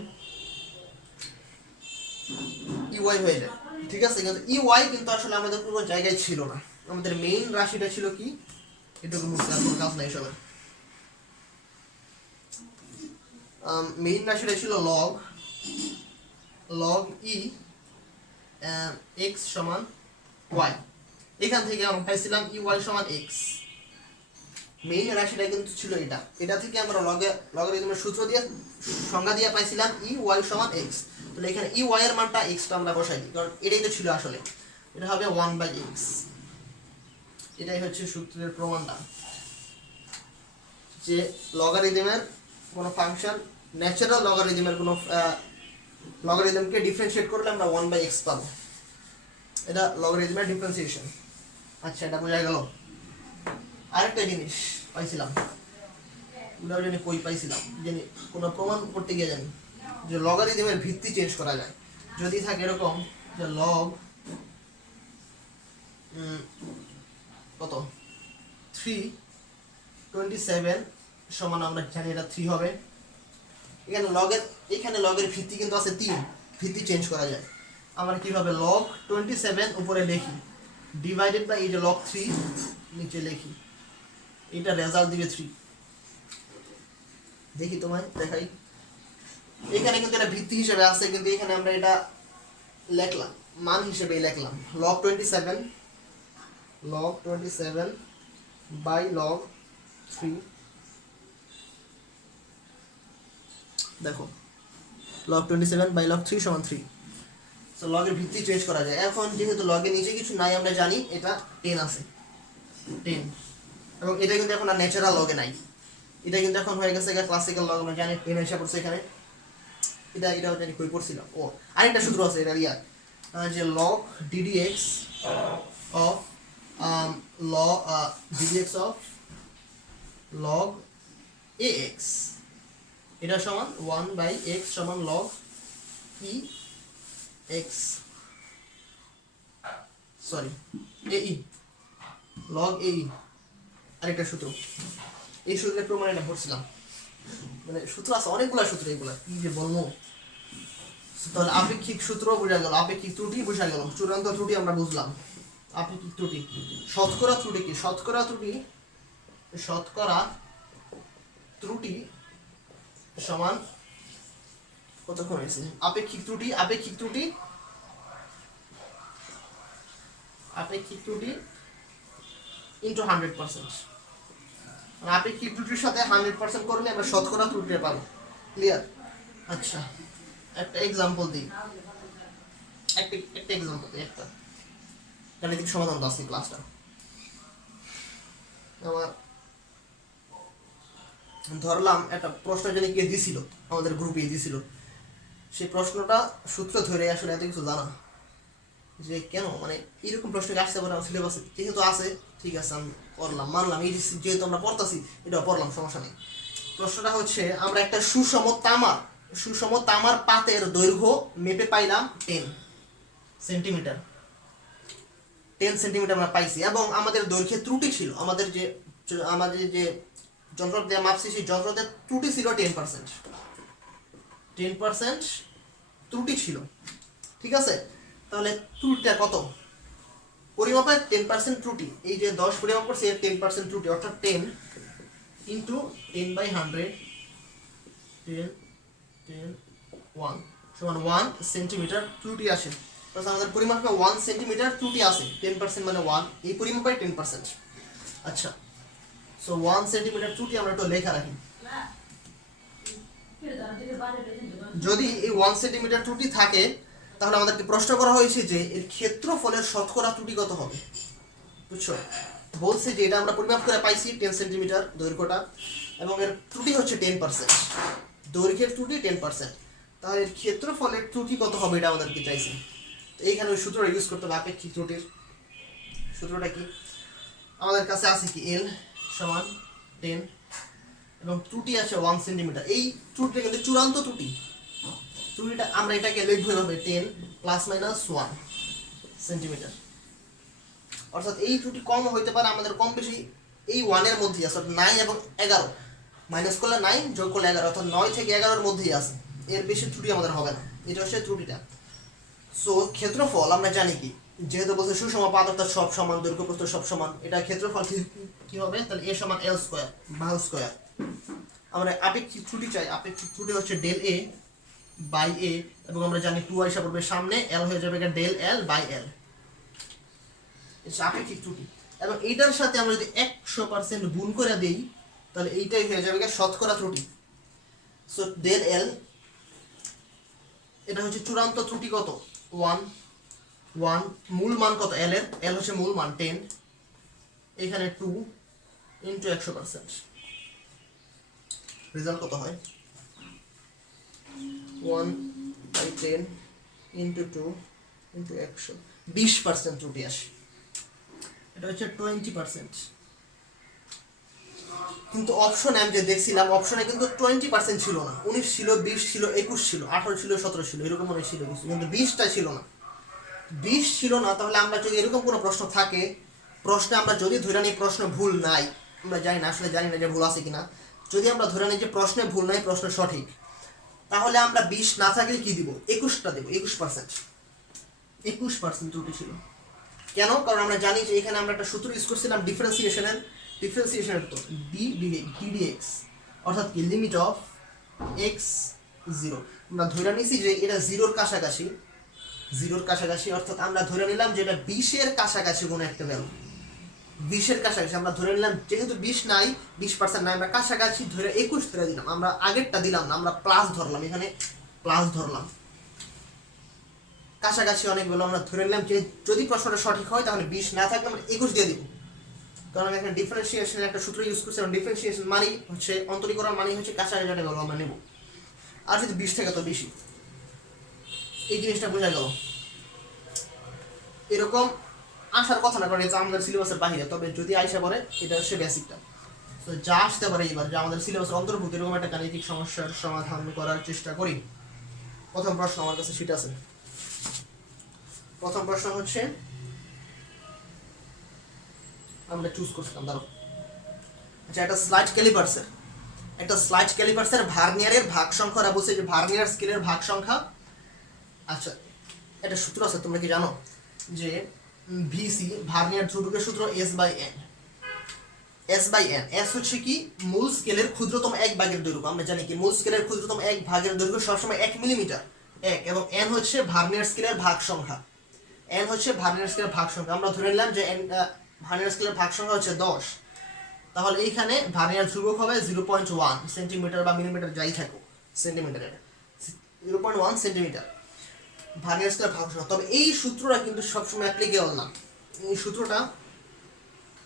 হয়ে যায়, ঠিক আছে। কিন্তু ey কিন্তু আসলে আমাদের কোনো জায়গায় ছিল না, আমাদের মেইন রাশিটা ছিল কি, এটুকু মুছে আর কোনো কাজ নাই সবার, মেইন রাশিটা ছিল log e x সমান y, এখান থেকে আমরা পাইছিলাম ey সমান x, মেইন রাশিটা কিন্তু ছিল এটা থেকে আমরা লগারিদমের সূত্র দিয়ে সংজ্ঞা দিয়ে পাইছিলাম ey সমান x। তাহলে এখানে ey এর মানটা x টা আমরা বসাই দিই, কারণ এটাই তো ছিল আসলে, এটা হবে 1 বাই x। এটাই হচ্ছে সূত্রের প্রমাণটা, যে লগারিদমের কোনো ফাংশন ন্যাচারাল লগারিদমের কোনো লগারিদমকে ডিফারেন্সিয়েট করলে আমরা 1/x পাবো। এটা লগারিদমের ডিফারেন্সিয়েশন। আচ্ছা, এটা বোঝা গেল। আরেকটা জিনিস পাইছিলাম, ওটাও জানি কই পাইছিলাম, জানি কোনো প্রমাণ করতে গিয়ে জানি যে লগারিদমের ভিত্তি চেঞ্জ করা যায়। যদি থাকে এরকম যে লগ কত 327 সমান, আমরা জানি এটা 3 হবে। এখানে লগের ভিত্তি কিন্তু আছে 3, ভিত্তি চেঞ্জ করা যায়। আমরা কিভাবে লগ 27 উপরে লিখি ডিভাইডেড বাই এই যে লগ 3 নিচে লিখি, এটা রেজাল্ট দিবে 3। দেখি তোমায় দেখাই, এখানে কিন্তু এটা ভিত্তি হিসেবে আছে, কিন্তু এখানে আমরা এটা লিখলাম মান হিসেবে লিখলাম লগ 27 বাই লগ 3। দেখো লগ 27 বাই লগ 3 সমান 3। সো লগের ভিত্তি চেঞ্জ করা যায়। এখন যেহেতু লগের নিচে কিছু নাই, আমরা জানি এটা 10 আছে, 10, এবং এটা কিন্তু এখন আর ন্যাচারাল লগে নাই, এটা কিন্তু এখন হয়ে গেছে ক্লাসিক্যাল লগ। আমরা জানি 10 এসে পড়ছে এখানে, এটাও জানি কই পড়ছিল। ও আরেকটা সূত্র আছে এটা যে log ddx of ddx of log ax, এটা সমান 1/x সমান log e x, sorry ae, log ae। আরেকটা সূত্র, এই সূত্রের প্রমাণ এটা পড়ছিলাম, মানে সূত্র আছে অনেকগুলো সূত্র, এগুলা কি যে বলবো। তাহলে আপেক্ষিক সূত্র বোঝা গেল, আপেক্ষিক ত্রুটি বোঝা গেল, চূড়ান্ত ত্রুটি আমরা বুঝলাম। আপেক্ষিক ত্রুটি, শতকরা ত্রুটি কি? শতকরা ত্রুটি সমান কতক্ষণ হয়েছে? আপেক্ষিক ত্রুটি ইন্টু 100%। আপেক্ষিক ত্রুটির সাথে 100% করলে আমরা শতকরা ত্রুটিটা পাবো। ক্লিয়ার? আচ্ছা, একটা এক্সাম্পল দিই, একটা গাণিতিক সমাধান আছে ক্লাসটা আমার। ধরলাম একটা প্রশ্ন জানি কে দিছিল, আমাদের গ্রুপে দিছিল, সেই প্রশ্নটা সূত্র ধরে আসলে এত কিছু জানা যে কেন, মানে এরকম প্রশ্ন আসতে পারে সিলেবাসে, যেহেতু আছে ঠিক আছে আমি করলাম, মানলাম, এই যেহেতু আমরা পড়তাছি এটাও পড়লাম, সমস্যা নেই। প্রশ্নটা হচ্ছে আমরা একটা সুষম তামার পাতের দৈর্ঘ্য মেপে পাইলাম 10 সেন্টিমিটার আমরা পাইছি, এবং আমাদের দৈর্ঘ্যে ত্রুটি ছিল, আমাদের যে যন্ত্র দিয়ে মাপছি সেই যন্ত্রতে ত্রুটি ছিল 10% ত্রুটি ছিল। ঠিক আছে, তাহলে ত্রুটিটা কত? পরিমাপের 10% ত্রুটি, এই যে 10 পরিমাপ করছে এর 10% ত্রুটি, অর্থাৎ 10 ইন্টু 10/100 1 সমান 1 সেন্টিমিটার ত্রুটি আসে। তাহলে আমাদের পরিমাপে 1 সেন্টিমিটার ত্রুটি আছে, 10% মানে 1, এই পরিমাপে 10%। আচ্ছা, সো 1 সেন্টিমিটার ত্রুটি আমরা একটু লেখা রাখি। যদি এই 1 সেন্টিমিটার ত্রুটি থাকে, তাহলে আমাদেরকে প্রশ্ন করা হয়েছে যে এর ক্ষেত্রফলের শতকরা ত্রুটি কত হবে। বুঝছো, বলছে যে এটা আমরা পরিমাপ করে পাইছি 10 সেন্টিমিটার দৈর্ঘ্যটা, এবং এর ত্রুটি হচ্ছে 10%, দৈর্ঘ্যের ত্রুটি 10%, তাহলে এর ক্ষেত্রফলের ত্রুটি কত হবে এটা আমাদেরকে চাইছে। তো এইখানে ওই সূত্রটা ইউজ করতে হবে। আপেক্ষিক ত্রুটির সূত্রটা কি? আমাদের কাছে আছে কি L সমান 10 এবং ত্রুটি আছে 1 সেন্টিমিটার। এই ত্রুটিটা কিন্তু চূড়ান্ত ত্রুটিটা আমরা এটাকে লিখবো এভাবে 10 ± 1 সেন্টিমিটার। অর্থাৎ এই ত্রুটি কম হইতে পারে, আমাদের কম বেশি এই 1 এর মধ্যেই আছে, 9 এবং 11 মাইনাস করলে 9 যোগ করলে 11, অর্থাৎ 9 থেকে 11 এর মধ্যেই আছে, এর বেশি ত্রুটি আমাদের হবে না। এটা হচ্ছে ত্রুটিটা। সো ক্ষেত্রফল আমরা জানি কি, যেহেতু বলছে সুষম পাত অর্থাৎ সব সমান, দৈর্ঘ্য প্রস্থ সব সমান, এটা ক্ষেত্রফল কি হবে? তাহলে a সমান l স্কয়ার বাহু স্কয়ার। আমরা আপেক্ষিক ত্রুটি চাই, আপেক্ষিক ত্রুটি হচ্ছে ডেল a বাই a, এবং আমরা জানি 2 আইসা পড়বে সামনে, l হয়ে যাবে ডেল l বাই l, এটা আপেক্ষিক ত্রুটি। এবং এইটার সাথে আমরা যদি 100% গুণ করে দেই, তাহলে এইটাই হয়ে যাবে শতকরা ত্রুটি। সো ডেল l, এটা হচ্ছে চূড়ান্ত ত্রুটি কত? 1, মূল মান কত l এর? l হচ্ছে মূল মান 10, এখানে 2 ইনটু 100%, রেজাল্ট কত হয়? 1/10 ইন্টু 2 ইন্টু 100, 20% ত্রুটি আসে। এটা হচ্ছে 20%। কিন্তু অপশনে আমি যে দেখছিলাম, অপশনে কিন্তু 20% ছিল না, 19 ছিল, 20 ছিল, 21 ছিল, 18 ছিল, 17 ছিল, এরকম অনেক ছিল কিছু, কিন্তু 20টা ছিল না। 20 ছিল না, তাহলে আমরা যদি এরকম কোনো প্রশ্ন থাকে, প্রশ্নে আমরা যদি ধরে নিই প্রশ্ন ভুল নাই, আমরা জানি না, আসলে জানি না যে ভুল আছে কিনা, যদি আমরা ধরে নিই যে প্রশ্নে ভুল নাই, প্রশ্ন সঠিক, তাহলে আমরা 20 না থাকলে কি দিব, 21টা দেবো, 21%। 21% ত্রুটি ছিল। কেন? কারণ আমরা জানি যে এখানে আমরা একটা সূত্র ইউজ করছিলাম ডিফারেন্সিয়েশনের তো ddx, অর্থাৎ কি লিমিট অফ x 0। আমরা ধরে নিছি যে এটা জিরোর কাছাকাছি, অর্থাৎ আমরা ধরে নিলাম যে এটা 20-এর কাছাকাছি কোনো একটা ভ্যালু, 20-এর কাছাকাছি আমরা ধরে নিলাম, যেহেতু 20 নাই, 20% নাই, আমরা কাছাকাছি ধরে 21 ধরে দিলাম, আমরা আগেরটা দিলাম না, আমরা প্লাস ধরলাম, এখানে প্লাস ধরলাম, কাছাকাছি অনেকগুলো আমরা ধরে নিলাম যে যদি প্রশ্নটা সঠিক হয় তাহলে 20 না থাকলে আমরা 21 দিয়ে দিব, কারণ আমি এখানে ডিফারেন্সিয়েশনের একটা সূত্র ইউজ করছি, এবং ডিফারেন্সিয়েশন মানেই হচ্ছে, অন্তরীকরণ মানেই হচ্ছে কাছাকাছি যেটা গেল আমরা নেব, আর যদি 20 থাকে তো বেশি। এই জিনিসটা বোঝা গেল। এরকম আসার কথা না, কারণ এটা আমাদের সিলেবাসের বাহিরে, তবে যদি আইসা পড়ে এটা হচ্ছে বেসিকটা, তো যা আসতে পারে এবার যে আমাদের সিলেবাসের অন্তর্ভুক্ত এরকম একটা গাণিতিক সমস্যার সমাধান করার চেষ্টা করি। প্রথম প্রশ্ন আমার কাছে সেটা আছে। প্রথম প্রশ্ন হচ্ছে, আমরা চুজ করছিলাম, দাঁড়ো, আচ্ছা, একটা স্লাইড ক্যালিপার্সের ভার্নিয়ারের ভাগ সংখ্যা, ওরা বলছে যে ভার্নিয়ার স্কেলের ভাগ সংখ্যা। আচ্ছা, একটা সূত্র আছে, তোমরা কি জানো যে ভিসি ভার্নিয়ার ধ্রুবকের সূত্র S/n হচ্ছে কি মূল স্কেলের ক্ষুদ্রতম এক ভাগের দৈর্ঘ্য। আমরা জানি কি মূল স্কেলের ক্ষুদ্রতম এক ভাগের দৈর্ঘ্য সবসময় 1 মিলিমিটার, এবং n হচ্ছে ভার্নিয়ার স্কেলের ভাগ সংখ্যা। আমরা ধরে নিলাম যে ভার্নিয়ার স্কেলের ভাগ সংখ্যা হচ্ছে 10, তাহলে এইখানে ভার্নিয়ার ধ্রুবক হবে 0.1 সেন্টিমিটার বা মিলিমিটার যাই থাকুক, সেন্টিমিটার, 0.1 সেন্টিমিটার ভার্নিয়ার স্কেলের ভাগ সংখ্যা। তবে এই সূত্রটা কিন্তু সবসময় অ্যাপ্লিকেবল না। এই সূত্রটা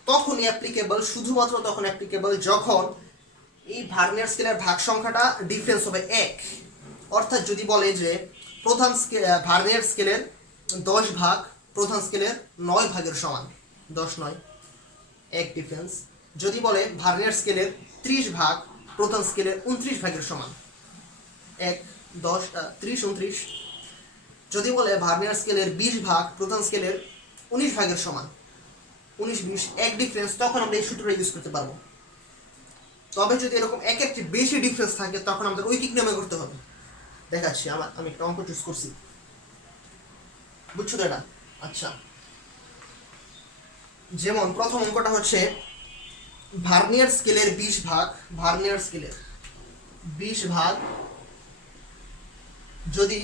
তখনই অ্যাপ্লিকেবল, শুধুমাত্র তখন অ্যাপ্লিকেবল যখন এই ভার্নিয়ার স্কেলের ভাগ সংখ্যাটা ডিফারেন্স হবে 1। অর্থাৎ যদি বলে যে ভার্নিয়ার স্কেলের 10 ভাগ প্রধান স্কেলের 9 ভাগের সমান, 10 9 1 ডিফারেন্স। যদি বলে ভার্নিয়ার স্কেলের 30 ভাগ প্রধান স্কেলের 29 ভাগের সমান, 1 10 30 29। যদি বলে ভার্নিয়ার স্কেলের 20 ভাগ প্রধান স্কেলের 19 ভাগের সমান, 19 20 1 ডিফারেন্স, তখন আমরা এই সূত্রটা ইউজ করতে পারবো। তবে যদি এরকম একের চেয়ে বেশি ডিফারেন্স থাকে তখন আমাদের ঐকিক নিয়মে করতে হবে। দেখাচ্ছি, আমি একটা অঙ্ক চুজ করছি, বুঝছো তো এটা? আচ্ছা, যেমন প্রথম অঙ্কটা হচ্ছে ভার্নিয়ার স্কেলের 20 ভাগ যদি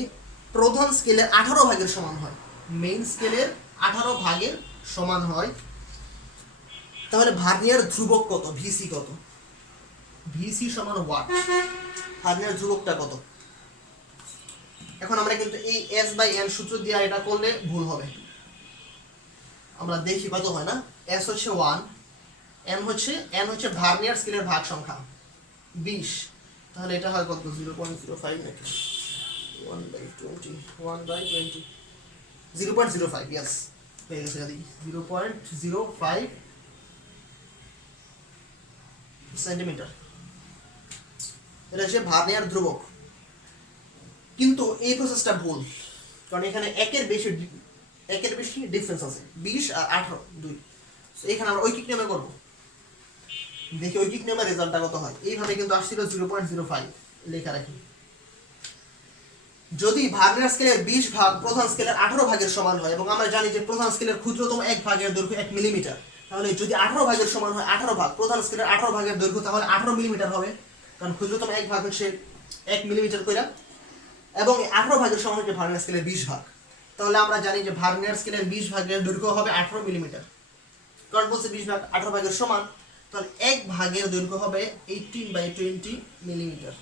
প্রধান স্কেলের 18 ভাগের সমান হয়, মেইন স্কেলের 18 ভাগের সমান হয়, তাহলে ভার্নিয়ার ধ্রুবক কত, ভিসি কত? ভিসি সমান ওয়াট, ভার্নিয়ার ধ্রুবকটা কত? এখন আমরা কিন্তু এই S/n সূত্র দিয়ে এটা করলে ভুল হবে। আমরা দেখি কত হয় না। S হচ্ছে 1, n হচ্ছে ভার্নিয়ার স্কেলের ভাগ সংখ্যা 20, তাহলে এটা হয় কত, 0.05 নাকি 1/20, 0.05, ইয়েস হয়ে গেছে, 0.05 সেন্টিমিটার। এটা হচ্ছে ভার্নিয়ার ধ্রুবক। কিন্তু এই প্রসেসটা ভুল, কারণ এখানে একের বেশি ডিফারেন্স আছে, 20 আর 18 2। এখানে আমরা ঐকিক নিয়মে করব, দেখি ঐকিক নিয়মের রেজাল্টটা কত হয়। এইভাবে কিন্তু আসছিল 0.05, লেখা রাখি। যদি ভার্নিয়ার স্কেলের 20 ভাগ প্রধান স্কেলের 18 ভাগের সমান হয়, এবং আমরা জানি যে প্রধান স্কেলের ক্ষুদ্রতম এক ভাগের দৈর্ঘ্য 1 মিলিমিটার, তাহলে যদি 18 ভাগের সমান হয় 18 ভাগ প্রধান স্কেলের 18 ভাগের দৈর্ঘ্য, তাহলে 18 মিলিমিটার হবে, কারণ ক্ষুদ্রতম এক ভাগ হচ্ছে 1 মিলিমিটার কইরা, এবং 18 ভাগের সমান হচ্ছে ভার্নিয়ার স্কেলের 20 ভাগ। তাহলে আমরা জানি যে ভার্নিয়ার স্কেলের 20 ভাগের দৈর্ঘ্য হবে 18 মিলিমিটার, কারণ বলছে 20 ভাগ 18 ভাগের সমান, তাহলে এক ভাগের দৈর্ঘ্য হবে 18/20 মিলিমিটার।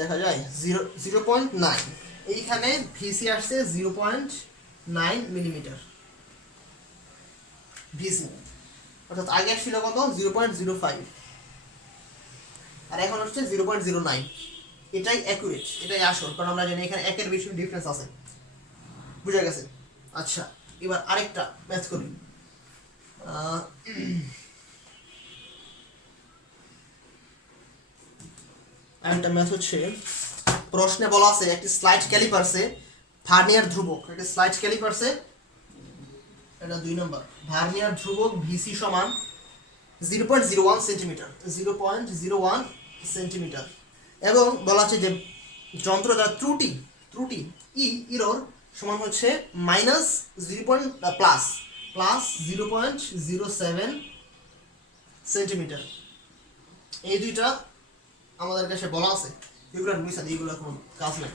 দেখা যায় 0.9, এইখানে ভিসি আসছে 0.05। 9 মিলিমিটার ভিসি, অর্থাৎ আগে ছিল কত 0.05 আর এখন হচ্ছে 0.09। এটাই অ্যাকুরেট, এটাই আসল, কারণ আমরা জানি এখানে একের বেশি ডিফারেন্স আছে। বুঝা গেছে? আচ্ছা, এবার আরেকটা ম্যাথ করি। আরেকটা ম্যাথ হচ্ছে, প্রশ্নে বলা আছে একটি স্লাইড ক্যালিপারসে ভার্নিয়ার ধ্রুবক, একটি স্লাইড ক্যালিপারসে, এটা 2 নম্বর, ভার্নিয়ার ধ্রুবক ভিসি সমান 0.01 সেন্টিমিটার, 0.01 সেন্টিমিটার, এবং বলা আছে যে যন্ত্র দ্বারা ত্রুটি ত্রুটি ইরর সমান হচ্ছে মাইনাস প্লাস 0.07 সেন্টিমিটার। এই দুইটা আমাদের কাছে বলা আছে, এগুলো মিস আছে, এগুলো কোনো কাজ নাই,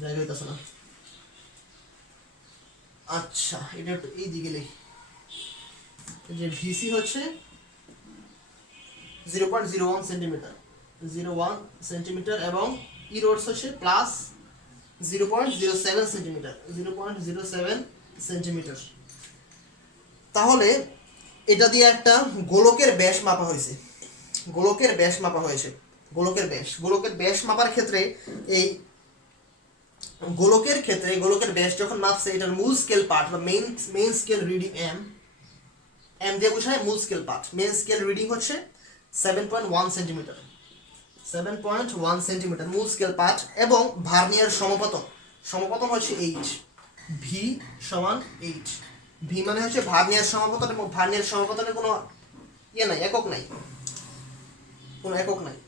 জায়গা হইতেছে না। আচ্ছা, এটা একটু এই দিকে লিখি, যে ভিসি হচ্ছে 0.01 সেন্টিমিটার, 01 সেন্টিমিটার, এবং ইরোডস হচ্ছে প্লাস 0.07 সেন্টিমিটার, 0.07 সেন্টিমিটার। তাহলে এটা দিয়ে একটা গোলকের ব্যাস মাপা হয়েছে, গোলকের ব্যাস মাপা হয়েছে, গোলকের ব্যাস মাপার ক্ষেত্রে এই গোলকের ব্যাস যখন মাপছে, এটার মূল স্কেল পার্ট বা মেইন স্কেল রিডিং এম দিয়ে বোঝায় মূল scale part. Main scale reading হচ্ছে 7.1 সেন্টিমিটার, 7.1 সেন্টিমিটার মূল স্কেল পার্ট, এবং ভার্নিয়ার সমপতন হচ্ছে 8, ভি সমান 8। ভি মানে হচ্ছে ভার্নিয়ার সমপতন, এবং ভার্নিয়ার সমপতনের কোনো নাই, একক নাই, কোনো একক নাই।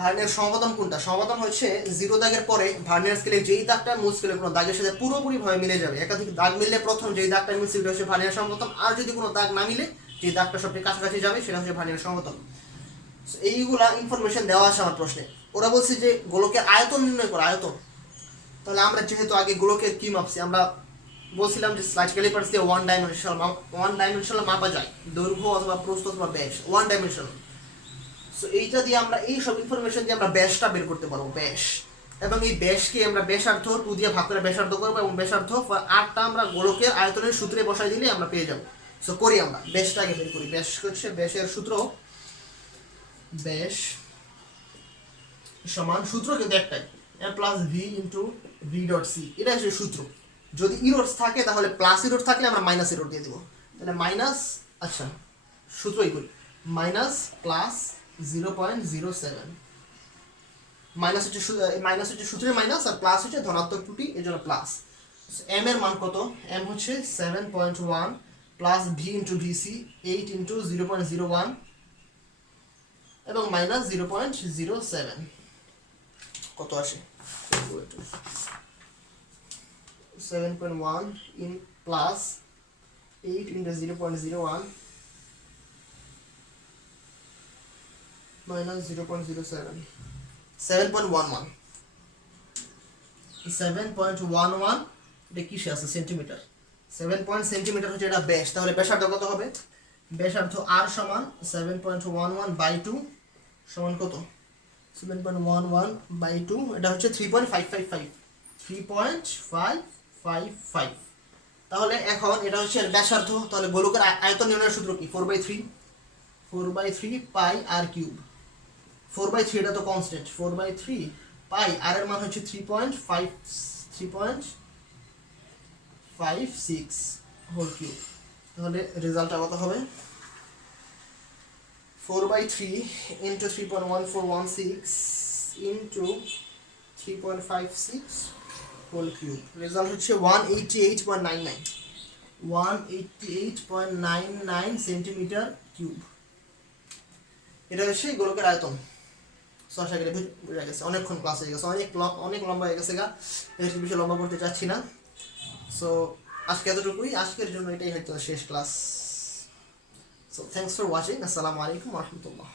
ভার্নিয়ার সমপতন কোনটা? সমপতন হচ্ছে 0 দাগের পরে ভার্নিয়ার স্কেলে যেই দাগটা মূল স্কেলের কোনো দাগের সাথে পুরোপুরিভাবে মিলে যাবে, একাধিক দাগ মিললে প্রথম যেই দাগটা মিলছে সেটা হচ্ছে ভার্নিয়ার সমপতন, আর যদি কোনো দাগ না মিলে যে দাগটা সবচেয়ে কাছাকাছি যাবে সেটা হচ্ছে ভার্নিয়ার সমপতন। এইগুলা ইনফরমেশন দেওয়া আছে আমার প্রশ্নে। ওরা বলছে যে গোলকের আয়তন নির্ণয় করো, আয়তন। তাহলে আমরা যেহেতু আগে গোলকের কি মাপছি, আমরা বলছিলাম যে স্লাইড ক্যালিপারস দিয়ে ওয়ান ডাইমেনশনাল মাপা যায়, দৈর্ঘ্য অথবা প্রস্থ অথবা ব্যাস, ওয়ান ডাইমেনশনাল। সো এইটা দিয়ে আমরা এই সব ইনফরমেশন দিয়ে আমরা ব্যাসটা বের করতে পারবো, ব্যাস। এবং এই ব্যাসকে আমরা ব্যাসার্ধ 2 দিয়ে ভাগ করে ব্যাসার্ধ করবো, এবং ব্যাসার্ধ 8টা আমরা গোলকের আয়তনের সূত্রে বসাই দিলে আমরা পেয়ে যাবো। সো করি আমরা ব্যাসটা আগে বের করি। ব্যাস হচ্ছে, ব্যাসের সূত্র, ব্যাস সমান, সূত্র কিন্তু একটাই, m plus v into v dot c, এটা হচ্ছে সূত্র। যদি ইরোডস থাকে তাহলে প্লাস ইরোড থাকলে আমরা মাইনাস ইরোড দিয়ে দিব, তাহলে মাইনাস, আচ্ছা সূত্রই করি, মাইনাস প্লাস 0.07, মাইনাস হচ্ছে সূত্রের মাইনাস, আর প্লাস হচ্ছে ধনাত্মক ত্রুটি, এই জন্য প্লাস। এম এর মান কত? এম হচ্ছে 7.1 plus v into VC 8 into 0.01 এবং মাইনাস 0.07, কত আসে? 7.1 ইন প্লাস 8 ইন্টু 0.01 মাইনাস 0.07, 7.11, 7.11, এটা কিসে আছে? সেন্টিমিটার। 7 সেন্টিমিটার হচ্ছে এটা ব্যাস। তাহলে ব্যাসার্ধ কত হবে? ব্যাসার্ধ আর সমান 7.11 বাই 2 সমান কত? 7.11 বাই 2, এটা হচ্ছে 3.555। তাহলে এখন এটা হচ্ছে ব্যাসার্ধ, তাহলে গোলকের আয়তন নির্ণয়ের সূত্র কি? 4/3 পাই আর কিউব। 4/3 এটা তো কনস্ট্যান্ট, 4/3 পাই, আর এর মান হচ্ছে 3.56 হোল কিউব। তাহলে রেজাল্টটা কত হবে? 4/3 into 3.1416 into 3.56 whole cube. Result হচ্ছে 188.99 সেন্টিমিটার কিউব। এটা হচ্ছে গোলকের আয়তন। আশা করি বুঝা গেছে। অনেকক্ষণ ক্লাস হয়ে গেছে, অনেক লম্বা হয়ে গেছে গা, এর বেশি লম্বা করতে চাচ্ছি না। সো আজকে এতটুকুই, আজকের জন্য এটাই হয়তো শেষ class. So thanks for watching. আসসালামু আলাইকুম ওয়া রাহমাতুল্লাহ।